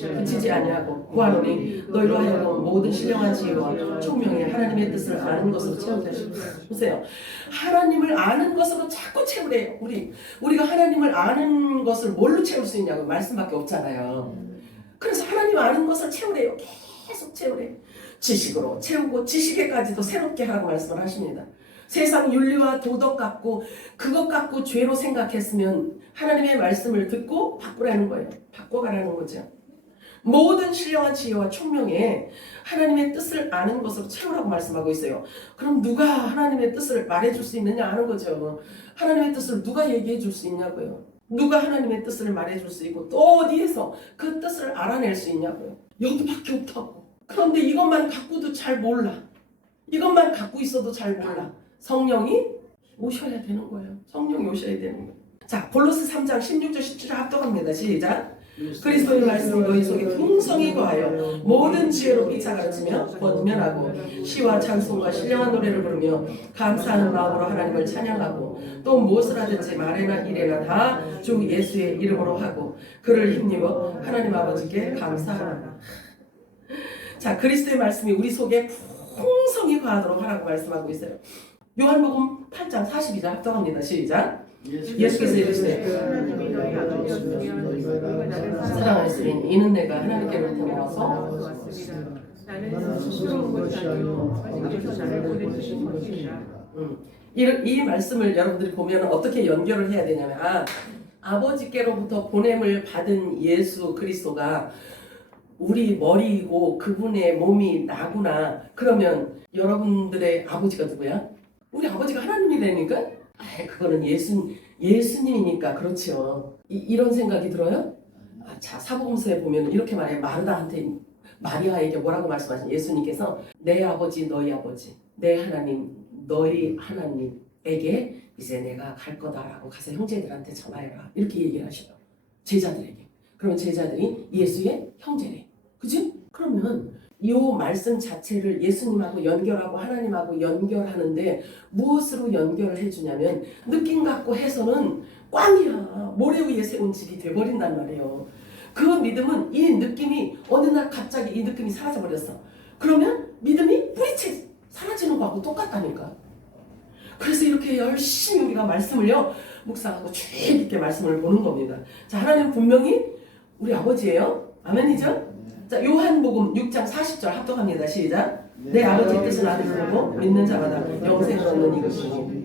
그치지 아니하고 구하노니 너희로 하여금 모든 신령한 지혜와 총명에 하나님의 뜻을 아는 것으로 채우게 하시고. 보세요. 하나님을 아는 것으로 자꾸 채우래요. 우리가 하나님을 아는 것을 뭘로 채울 수 있냐고 말씀밖에 없잖아요. 그래서 하나님 아는 것을 채우래요. 계속 채우래요. 지식으로 채우고 지식에까지도 새롭게 하라고 말씀을 하십니다. 세상 윤리와 도덕 갖고 그것 갖고 죄로 생각했으면 하나님의 말씀을 듣고 바꾸라는 거예요. 바꿔가라는 거죠. 모든 신령한 지혜와 총명에 하나님의 뜻을 아는 것으로 채우라고 말씀하고 있어요. 그럼 누가 하나님의 뜻을 말해줄 수 있느냐 하는 거죠. 하나님의 뜻을 누가 얘기해 줄 수 있냐고요. 누가 하나님의 뜻을 말해줄 수 있고 또 어디에서 그 뜻을 알아낼 수 있냐고요. 여기밖에 없다고. 그런데 이것만 갖고도 잘 몰라. 이것만 갖고 있어도 잘 몰라. 성령이 오셔야 되는 거예요. 성령이 오셔야 되는 거예요. 자, 골로새 3장 16절 17절 합독합니다. 시작. 그리스도의 말씀이 너희 속에 풍성히 거하여 모든 지혜로 피차 가르치며 권면하고 시와 찬송과 신령한 노래를 부르며 감사하는 마음으로 하나님을 찬양하고 또 무엇을 하든지 말에나 이래나 다 주 예수의 이름으로 하고 그를 힘입어 하나님 아버지께 감사하라. 자, 그리스도의 말씀이 우리 속에 풍성히 거하도록 하라고 말씀하고 있어요. 요한복음 8장 42절 합독합니다. 시작. 예수께서 이르시되 사랑하시니 이는 내가 하나님께로부터 나와서 나는 스스로 온 것이 아니요 아버지께서 나를 보내주신 것이라. 이 말씀을 여러분들이 보면 어떻게 연결을 해야 되냐면 아버지께로부터 보냄을 받은 예수 그리스도가 우리 머리이고 그분의 몸이 나구나. 그러면 여러분들의 아버지가 누구야? 우리 아버지가 하나님이라니까? 그거는 예수님이니까 그렇죠. 이런 생각이 들어요? 자, 사복음서에 보면 이렇게 말해요. 마리아에게 뭐라고 말씀하신 예수님께서 내 아버지 너희 아버지 내 하나님 너희 하나님에게 이제 내가 갈 거다라고 가서 형제들한테 전하여라. 이렇게 얘기를 하셔요. 제자들에게. 그러면 제자들이 예수의 형제래. 그치? 그러면 이 말씀 자체를 예수님하고 연결하고 하나님하고 연결하는데 무엇으로 연결을 해주냐면 느낌 갖고 해서는 꽝이야. 모래 위에 세운 집이 돼버린단 말이에요. 그 믿음은 이 느낌이 어느 날 갑자기 이 느낌이 사라져버렸어. 그러면 믿음이 뿌리채 사라지는 거하고 똑같다니까. 그래서 이렇게 열심히 우리가 말씀을요 묵상하고 주의 깊게 말씀을 보는 겁니다. 자, 하나님 분명히 우리 아버지예요. 아멘이죠? 자, 요한복음 6장 40절 합독합니다. 시작. 내 아버지의 뜻을 아들고 믿는 자마다 영생을 얻는 이것이니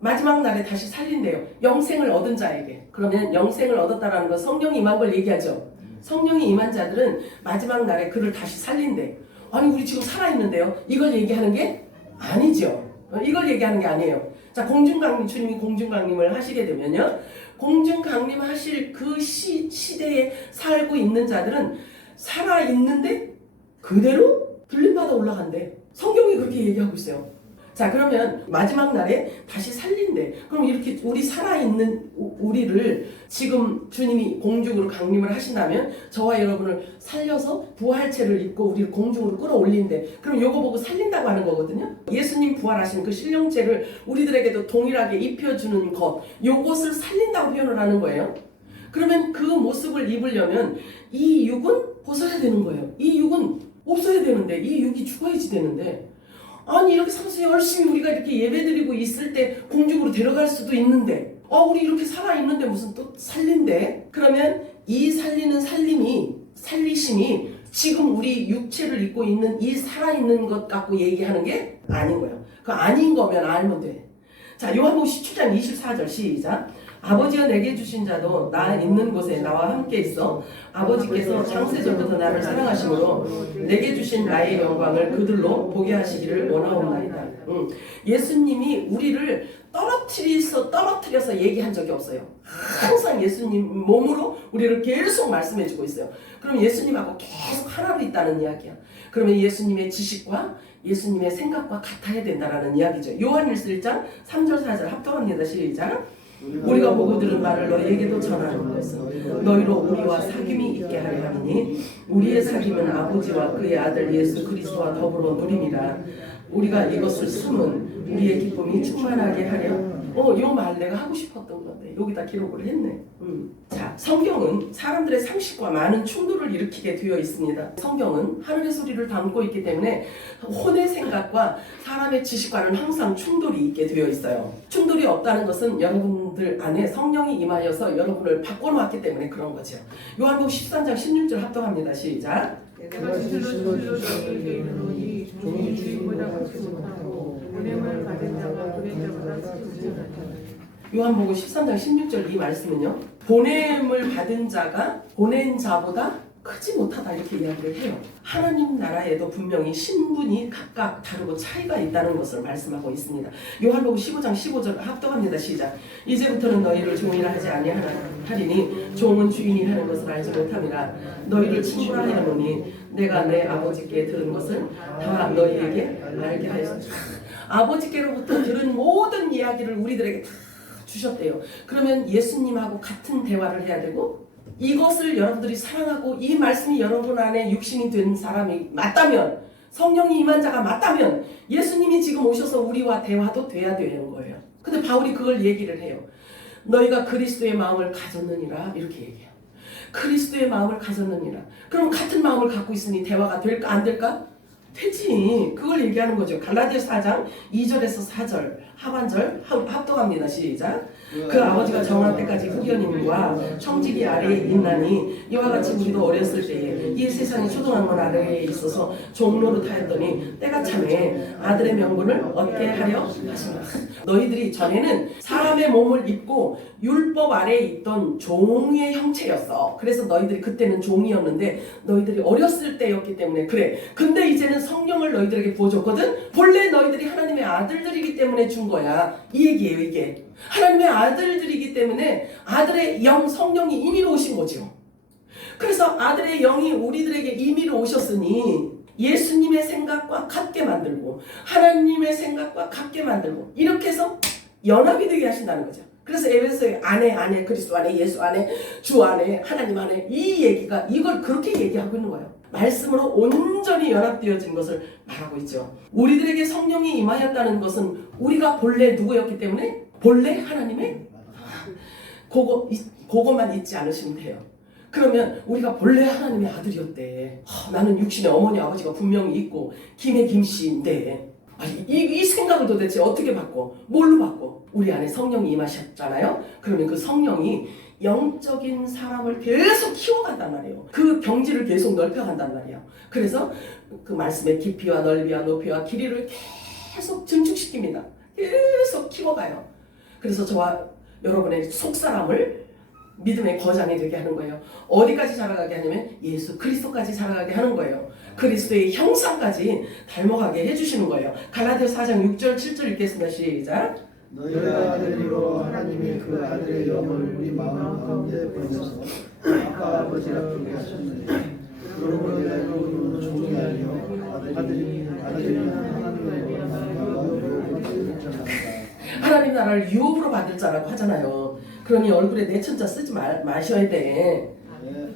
마지막 날에 다시 살린대요. 영생을 얻은 자에게. 그러면 영생을 얻었다라는 건 성령이 임한 걸 얘기하죠. 성령이 임한 자들은 마지막 날에 그를 다시 살린대. 아니 우리 지금 살아있는데요. 이걸 얘기하는 게 아니죠. 이걸 얘기하는 게 아니에요. 자, 공중강림, 주님이 공중강림을 하시게 되면요. 공중강림 하실 그 시대에 살고 있는 자들은 살아있는데 그대로 들림받아 올라간대. 성경이 그렇게 얘기하고 있어요. 자, 그러면 마지막 날에 다시 살린대. 그럼 이렇게 우리 살아있는 우리를 지금 주님이 공중으로 강림을 하신다면 저와 여러분을 살려서 부활체를 입고 우리를 공중으로 끌어올린대. 그럼 요거 보고 살린다고 하는 거거든요. 예수님 부활하신 그 신령체를 우리들에게도 동일하게 입혀주는 것, 요것을 살린다고 표현을 하는 거예요. 그러면 그 모습을 입으려면 이 육은 벗어야 되는 거예요. 이 육은 없어야 되는데, 이 육이 죽어야지 되는데, 아니 이렇게 상수 열심히 우리가 이렇게 예배드리고 있을 때 공중으로 데려갈 수도 있는데 우리 이렇게 살아있는데 무슨 또 살린대? 그러면 이 살리는 살리심이 지금 우리 육체를 입고 있는 이 살아있는 것 갖고 얘기하는 게 아닌 거예요. 그 아닌 거면 알면 돼. 자, 요한복음 17장 24절 시작. 아버지가 내게 주신 자도 나 있는 곳에 나와 함께 있어 아버지께서 창세전부터 나를 사랑하심으로 내게 주신 나의 영광을 그들로 보게 하시기를 원하옵나이다. 예수님이 우리를 떨어뜨려서 얘기한 적이 없어요. 항상 예수님 몸으로 우리를 계속 말씀해주고 있어요. 그럼 예수님하고 계속 하나로 있다는 이야기야. 그러면 예수님의 지식과 예수님의 생각과 같아야 된다는 이야기죠. 요한일서 1장 3절 4절 합독합니다. 시작. 우리가 보고 들은 말을 너희에게도 전하는 것은 너희로 우리와 사귐이 있게 하려 함이니 우리의 사귐은 아버지와 그의 아들 예수 그리스도와 더불어 누림이라. 우리가 이것을 숨은 우리의 기쁨이 충만하게 하려. 요 말 내가 하고 싶었던 건데 여기다 기록을 했네. 자, 성경은 사람들의 상식과 많은 충돌을 일으키게 되어 있습니다. 성경은 하늘의 소리를 담고 있기 때문에 혼의 생각과 사람의 지식과는 항상 충돌이 있게 되어 있어요. 충돌이 없다는 것은 여러분들 안에 성령이 임하여서 여러분을 바꿔놓았기 때문에 그런 거죠. 요한복음 13장 16절 합독합니다. 시작. 내가 진실로 주시는 이르노니 종이 주인보다 받지 못하고 보냄을 받은 자가 보낸 자보다 크지 못하다. 요한복음 13장 16절 이 말씀은요, 보냄을 받은 자가 보낸 자보다 크지 못하다 이렇게 이야기를 해요. 하나님 나라에도 분명히 신분이 각각 다르고 차이가 있다는 것을 말씀하고 있습니다. 요한복음 15장 15절 합독합니다. 시작. 이제부터는 너희를 종이라 하지 아니하리니 종은 주인이 하는 것을 알지 못함이라. 너희를 친구라 하노니 내가 내 아버지께 들은 것을 다 너희에게 알게 하였으니. 아버지께로부터 들은 모든 이야기를 우리들에게 다 주셨대요. 그러면 예수님하고 같은 대화를 해야 되고, 이것을 여러분들이 사랑하고 이 말씀이 여러분 안에 육신이 된 사람이 맞다면, 성령이 임한 자가 맞다면 예수님이 지금 오셔서 우리와 대화도 돼야 되는 거예요. 근데 바울이 그걸 얘기를 해요. 너희가 그리스도의 마음을 가졌느니라 이렇게 얘기해요. 그리스도의 마음을 가졌느니라. 그럼 같은 마음을 갖고 있으니 대화가 될까 안 될까? 되지. 그걸 얘기하는 거죠. 갈라디아서 4장 2절에서 4절 하반절 합독합니다. 시작. 그 아버지가 정할 때까지 후견인과 청지기 아래에 있나니 이와 같이 우리도 어렸을 때에 이 세상의 초등학문 아래에 있어서 종로로 타였더니 때가 차매 아들의 명분을 얻게 하려 하십니다. 너희들이 전에는 사람의 몸을 입고 율법 아래에 있던 종의 형체였어. 그래서 너희들이 그때는 종이었는데 너희들이 어렸을 때였기 때문에 그래. 근데 이제는 성령을 너희들에게 부어줬거든. 본래 너희들이 하나님의 아들들이기 때문에 준 거야. 이 얘기예요. 이게 하나님의 아들들이기 때문에 아들의 영 성령이 임의로 오신 거죠. 그래서 아들의 영이 우리들에게 임의로 오셨으니 예수님의 생각과 같게 만들고 하나님의 생각과 같게 만들고 이렇게 해서 연합이 되게 하신다는 거죠. 그래서 에베소의 안에 그리스도 안에 예수 안에 주 안에 하나님 안에 이 얘기가 이걸 그렇게 얘기하고 있는 거예요. 말씀으로 온전히 연합되어진 것을 말하고 있죠. 우리들에게 성령이 임하였다는 것은 우리가 본래 누구였기 때문에 본래 하나님의 그것만 잊지 않으시면 돼요. 그러면 우리가 본래 하나님의 아들이었대. 나는 육신의 어머니 아버지가 분명히 있고 김의 김씨인데 이 생각을 도대체 어떻게 바꿔? 뭘로 바꿔? 우리 안에 성령이 임하셨잖아요. 그러면 그 성령이 영적인 사람을 계속 키워간단 말이에요. 그 경지를 계속 넓혀간단 말이에요. 그래서 그 말씀의 깊이와 넓이와 높이와 길이를 계속 증축시킵니다. 계속 키워가요. 그래서 저와 여러분의 속사람을 믿음의 거장이 되게 하는 거예요. 어디까지 자라가게 하냐면 예수 그리스도까지 자라가게 하는 거예요. 그리스도의 형상까지 닮아가게 해주시는 거예요. 갈라디아서 4장 6절 7절 읽겠습니다. 시작. 너희가 아들이로 하나님이 그 아들의 영을 우리 마음 가운데 보내서 아빠 아버지라 부르게 하셨느니 그러므로 내가 너희로 종이 아니요 아들이니 하나님 나라를 유업으로 받을 자라고 하잖아요. 그러니 얼굴에 내천자 쓰지 마셔야 돼.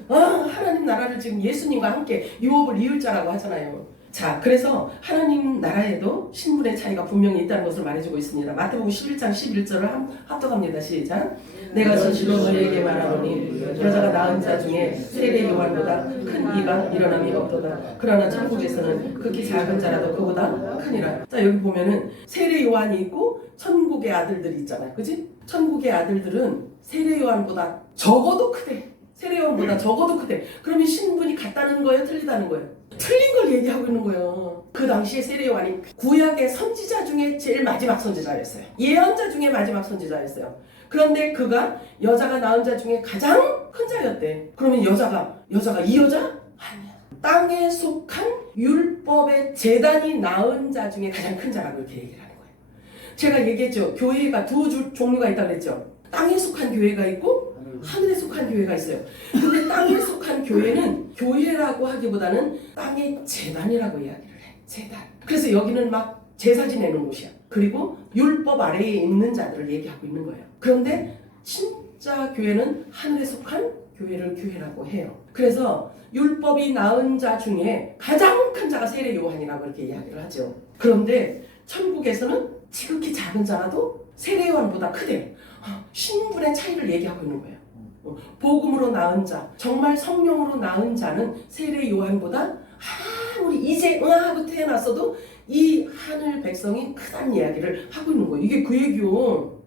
하나님 나라를 지금 예수님과 함께 유업을 이을 자라고 하잖아요. 자, 그래서 하나님 나라에도 신분의 차이가 분명히 있다는 것을 말해주고 있습니다. 마태복음 11장 11절을 합독합니다. 시작. 내가 진실로 너희에게 말하노니 여자가 낳은 자 중에 세례 요한보다 큰 이가 일어남이 없도다. 그러나 천국에서는 극히 작은 자라도 그보다 크니라. 자, 여기 보면은 세례 요한이 있고 천국의 아들들이 있잖아요. 그지? 천국의 아들들은 세례 요한보다 적어도 크대. 세례 요한보다 적어도 크대. 그러면 신분이 같다는 거예요? 틀리다는 거예요? 틀린 걸 얘기하고 있는 거예요. 그 당시에 세례 요한이 구약의 선지자 중에 제일 마지막 선지자였어요. 예언자 중에 마지막 선지자였어요. 그런데 그가 여자가 낳은 자 중에 가장 큰 자였대. 그러면 여자가 이 여자? 아니야. 땅에 속한 율법의 제단이 낳은 자 중에 가장 큰 자라고 이렇게 얘기를 하는 거예요. 제가 얘기했죠. 교회가 두 종류가 있다고 그랬죠. 땅에 속한 교회가 있고 하늘에 속한 교회가 있어요. 근데 땅에 속한 교회는 교회라고 하기보다는 땅의 제단이라고 이야기를 해. 제단. 그래서 여기는 막 제사 지내는 곳이야. 그리고 율법 아래에 있는 자들을 얘기하고 있는 거예요. 그런데 진짜 교회는 하늘에 속한 교회를 교회라고 해요. 그래서 율법이 낳은 자 중에 가장 큰 자가 세례 요한이라고 이렇게 이야기를 하죠. 그런데 천국에서는 지극히 작은 자라도 세례 요한보다 크대. 신분의 차이를 얘기하고 있는 거예요. 복음으로 낳은 자, 정말 성령으로 낳은 자는 세례 요한보다 아무리 이제 하고 태어났어도 이 하늘 백성이 크다는 이야기를 하고 있는 거예요. 이게 그 얘기요.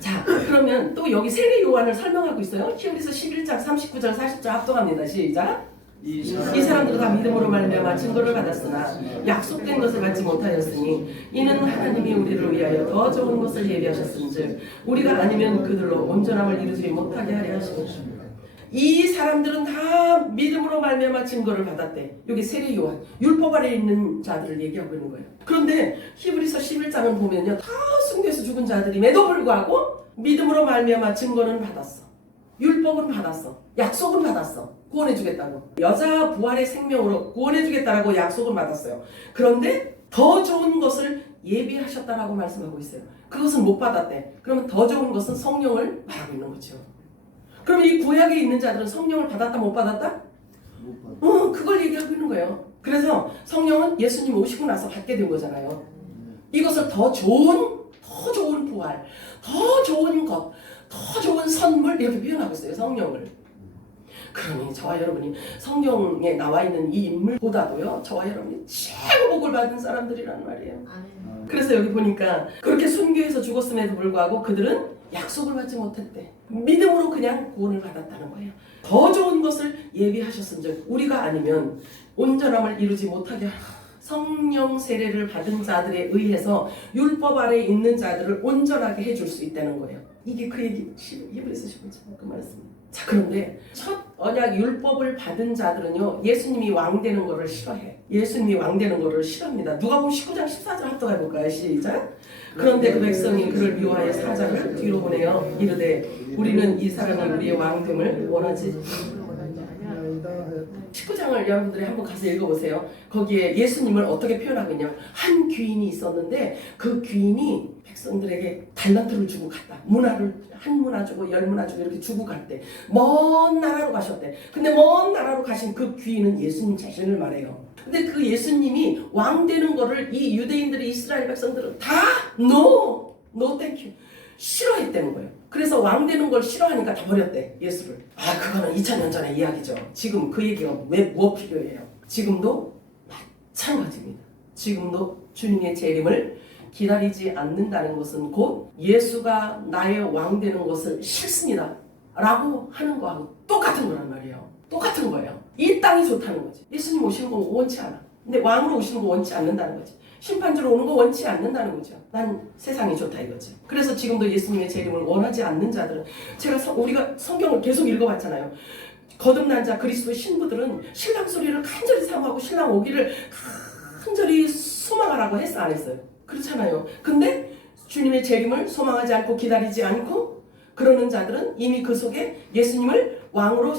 자, 그러면 또 여기 세례 요한을 설명하고 있어요. 히브리서 11장 39절 40절 합독합니다. 시작. 이 사람들은 다 믿음으로 말미암아 증거를 받았으나 약속된 것을 받지 못하였으니 이는 하나님이 우리를 위하여 더 좋은 것을 예비하셨은즉 우리가 아니면 그들로 온전함을 이루지 못하게 하려 하시니 이 사람들은 다 믿음으로 말미암아 증거를 받았대. 여기 세례 요한 율법 아래에 있는 자들을 얘기하고 있는 거예요. 그런데 히브리서 11장을 보면요, 다 순교해서 죽은 자들임에도 불구하고 믿음으로 말미암아 증거는 받았어. 율법은 받았어. 약속은 받았어. 구원해주겠다고. 여자 부활의 생명으로 구원해주겠다라고 약속은 받았어요. 그런데 더 좋은 것을 예비하셨다라고 말씀하고 있어요. 그것은 못 받았대. 그러면 더 좋은 것은 성령을 말하고 있는 거죠. 그럼 이 구약에 있는 자들은 성령을 받았다 못 받았다? 못 받았다. 그걸 얘기하고 있는 거예요. 그래서 성령은 예수님 오시고 나서 받게 된 거잖아요. 이것을 더 좋은 부활, 더 좋은 것, 더 좋은 선물 이렇게 표현하고 있어요. 성령을. 그러니 저와 여러분이 성경에 나와 있는 이 인물보다도요, 저와 여러분이 최고 복을 받은 사람들이란 말이에요. 그래서 여기 보니까 그렇게 순교해서 죽었음에도 불구하고 그들은 약속을 받지 못했대. 믿음으로 그냥 구원을 받았다는 거예요. 더 좋은 것을 예비하셨은즉 우리가 아니면 온전함을 이루지 못하게 하라. 성령 세례를 받은 자들에 의해서 율법 아래에 있는 자들을 온전하게 해줄 수 있다는 거예요. 이게 그 얘기, 히브리서 15장 그 말씀입니다. 자, 그런데 첫 언약 율법을 받은 자들은요, 예수님이 왕 되는 거를 싫어해. 예수님이 왕 되는 거를 싫어합니다. 누가복음 19장 14절 합독해볼까요? 시작. 그런데 그 백성이 그를 미워하여 사자를 뒤로 보내어 이르되 우리는 이 사람이 우리의 왕됨을 원하지. 19장을 여러분들이 한번 가서 읽어보세요. 거기에 예수님을 어떻게 표현하고 있냐. 한 귀인이 있었는데 그 귀인이 백성들에게 달란트를 주고 갔다. 한 문화 주고 10문화 주고 이렇게 주고 갔대. 먼 나라로 가셨대. 근데 먼 나라로 가신 그 귀인은 예수님 자신을 말해요. 근데 그 예수님이 왕 되는 거를 이 유대인들이 이스라엘 백성들은 다 no thank you 싫어했다는 거예요. 그래서 왕 되는 걸 싫어하니까 다 버렸대, 예수를. 그거는 2000년 전의 이야기죠. 지금 그 얘기가 뭐 필요해요? 지금도 마찬가지입니다. 지금도 주님의 재림을 기다리지 않는다는 것은 곧 예수가 나의 왕 되는 것을 싫습니다 라고 하는 거하고 똑같은 거란 말이에요. 똑같은 거예요. 이 땅이 좋다는 거지. 예수님 오시는 거 원치 않아. 근데 왕으로 오시는 거 원치 않는다는 거지. 심판주로 오는 거 원치 않는다는 거죠. 난 세상이 좋다 이거지. 그래서 지금도 예수님의 재림을 원하지 않는 자들은, 우리가 성경을 계속 읽어봤잖아요. 거듭난 자 그리스도의 신부들은 신랑 소리를 간절히 사모하고 신랑 오기를 간절히 소망하라고 했어, 안 했어요? 그렇잖아요. 근데 주님의 재림을 소망하지 않고 기다리지 않고 그러는 자들은 이미 그 속에 예수님을 왕으로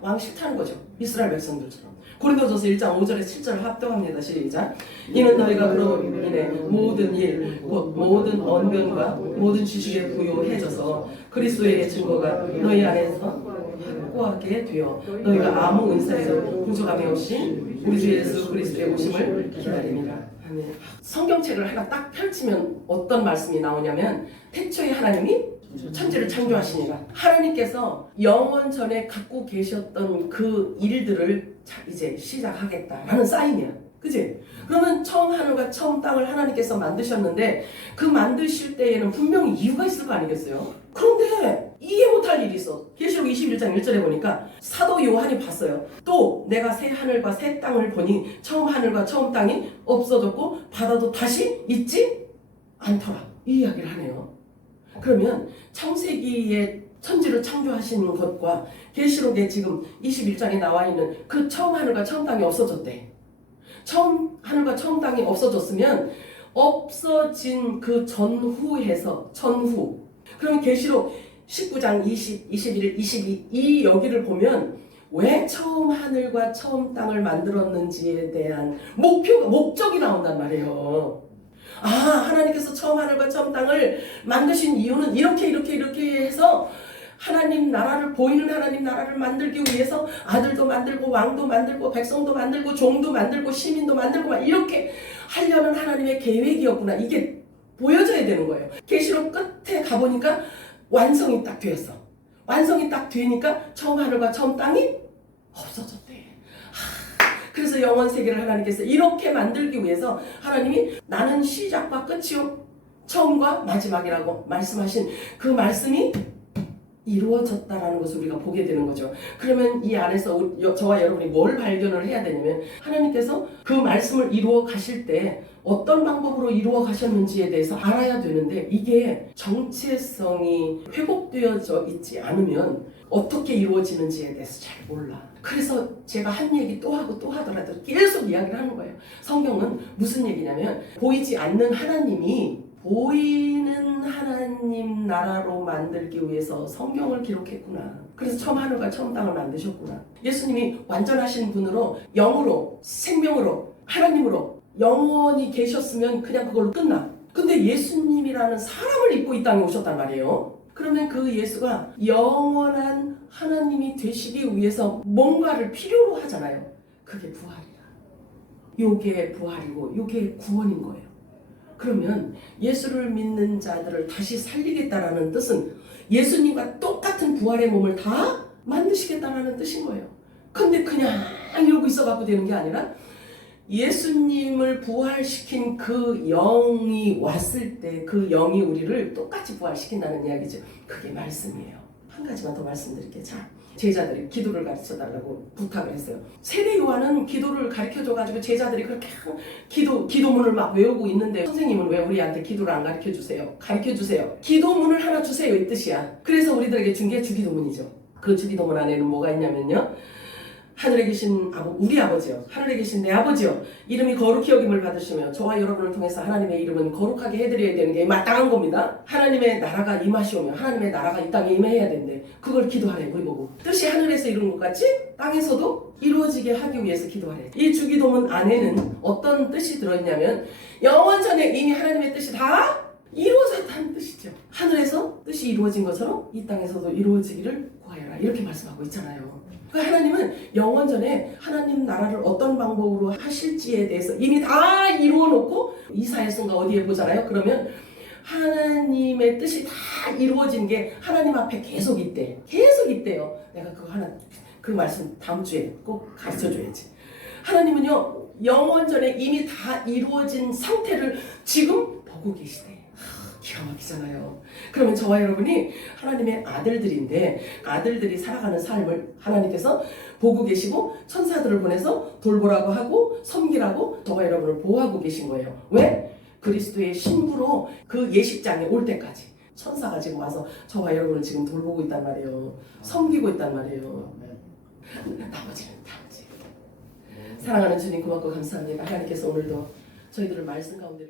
왕 싫다는 거죠. 이스라엘 백성들처럼. 고린도전서 1장 5절에 7절을 합독합니다. 시작. 이는 너희가 그로 인해 모든 일, 곧 모든 언변과 모든 지식에 부요해져서 그리스도의 증거가 너희 안에서 확고하게 되어 너희가 아무 은사에도 부족함이 없이 우리 주 예수 그리스도의 오심을 기다립니다. 아멘. 성경책을 하나 딱 펼치면 어떤 말씀이 나오냐면 태초에 하나님이 천지를 창조하시니라. 하나님께서 영원 전에 갖고 계셨던 그 일들을 이제 시작하겠다라는 사인이야. 그치? 그러면 처음 하늘과 처음 땅을 하나님께서 만드셨는데 그 만드실 때에는 분명히 이유가 있을 거 아니겠어요? 그런데 이해 못할 일이 있어. 계시록 21장 1절에 보니까 사도 요한이 봤어요. 또 내가 새 하늘과 새 땅을 보니 처음 하늘과 처음 땅이 없어졌고 바다도 다시 있지 않더라. 이 이야기를 하네요. 그러면 창세기에 천지를 창조하시는 것과 계시록에 지금 21장에 나와 있는 그 처음 하늘과 처음 땅이 없어졌대. 처음 하늘과 처음 땅이 없어졌으면 없어진 그 전후 그러면 계시록 19장 20, 21, 22 이 여기를 보면 왜 처음 하늘과 처음 땅을 만들었는지에 대한 목적이 나온단 말이에요. 아, 하나님께서 처음 하늘과 처음 땅을 만드신 이유는 이렇게 해서 하나님 나라를 보이는 하나님 나라를 만들기 위해서 아들도 만들고 왕도 만들고 백성도 만들고 종도 만들고 시민도 만들고 막 이렇게 하려는 하나님의 계획이었구나. 이게 보여져야 되는 거예요. 계시록 끝에 가보니까 완성이 딱 되었어. 완성이 딱 되니까 처음 하늘과 처음 땅이 없어졌대. 그래서 영원 세계를 하나님께서 이렇게 만들기 위해서 하나님이 나는 시작과 끝이요 처음과 마지막이라고 말씀하신 그 말씀이 이루어졌다라는 것을 우리가 보게 되는 거죠. 그러면 이 안에서 저와 여러분이 뭘 발견을 해야 되냐면 하나님께서 그 말씀을 이루어 가실 때 어떤 방법으로 이루어 가셨는지에 대해서 알아야 되는데 이게 정체성이 회복되어져 있지 않으면 어떻게 이루어지는지에 대해서 잘 몰라. 그래서 제가 한 얘기 또 하고 또 하더라도 계속 이야기를 하는 거예요. 성경은 무슨 얘기냐면 보이지 않는 하나님이 보이는 하나님 나라로 만들기 위해서 성경을 기록했구나. 그래서 처음 하늘과 처음 땅을 만드셨구나. 예수님이 완전하신 분으로 영으로 생명으로 하나님으로 영원히 계셨으면 그냥 그걸로 끝나. 근데 예수님이라는 사람을 입고 이 땅에 오셨단 말이에요. 그러면 그 예수가 영원한 하나님이 되시기 위해서 뭔가를 필요로 하잖아요. 그게 부활이야. 요게 부활이고 요게 구원인 거예요. 그러면 예수를 믿는 자들을 다시 살리겠다라는 뜻은 예수님과 똑같은 부활의 몸을 다 만드시겠다라는 뜻인 거예요. 근데 그냥 이러고 있어갖고 되는 게 아니라 예수님을 부활시킨 그 영이 왔을 때 그 영이 우리를 똑같이 부활시킨다는 이야기죠. 그게 말씀이에요. 한 가지만 더 말씀드릴게요. 자, 제자들이 기도를 가르쳐달라고 부탁을 했어요. 세례 요한은 기도를 가르쳐줘가지고 제자들이 그렇게 기도문을 막 외우고 있는데 선생님은 왜 우리한테 기도를 안 가르쳐주세요? 가르쳐주세요. 기도문을 하나 주세요 이 뜻이야. 그래서 우리들에게 준 게 주기도문이죠. 그 주기도문 안에는 뭐가 있냐면요. 하늘에 계신 우리 아버지요, 하늘에 계신 내 아버지요, 이름이 거룩히 여김을 받으시며 저와 여러분을 통해서 하나님의 이름은 거룩하게 해드려야 되는 게 마땅한 겁니다. 하나님의 나라가 임하시오며 하나님의 나라가 이 땅에 임해야 되는데 그걸 기도하래. 우리 보고 뜻이 하늘에서 이룬 것 같이 땅에서도 이루어지게 하기 위해서 기도하래. 이 주기도문 안에는 어떤 뜻이 들어있냐면 영원 전에 이미 하나님의 뜻이 다 이루어졌다는 뜻이죠. 하늘에서 뜻이 이루어진 것처럼 이 땅에서도 이루어지기를 구하여라. 이렇게 말씀하고 있잖아요. 하나님은 영원 전에 하나님 나라를 어떤 방법으로 하실지에 대해서 이미 다 이루어 놓고 이사야서인가 어디에 보잖아요. 그러면 하나님의 뜻이 다 이루어진 게 하나님 앞에 계속 있대. 계속 있대요. 내가 그 말씀 다음 주에 꼭 가르쳐줘야지. 하나님은요 영원 전에 이미 다 이루어진 상태를 지금 보고 계시대. 기가 막히잖아요. 그러면 저와 여러분이 하나님의 아들들인데 아들들이 살아가는 삶을 하나님께서 보고 계시고 천사들을 보내서 돌보라고 하고 섬기라고 저와 여러분을 보호하고 계신 거예요. 왜? 그리스도의 신부로 그 예식장에 올 때까지 천사가 지금 와서 저와 여러분을 지금 돌보고 있단 말이에요. 섬기고 있단 말이에요. 나머지는 다르지. 사랑하는 주님 고맙고 감사합니다. 하나님께서 오늘도 저희들을 말씀 가운데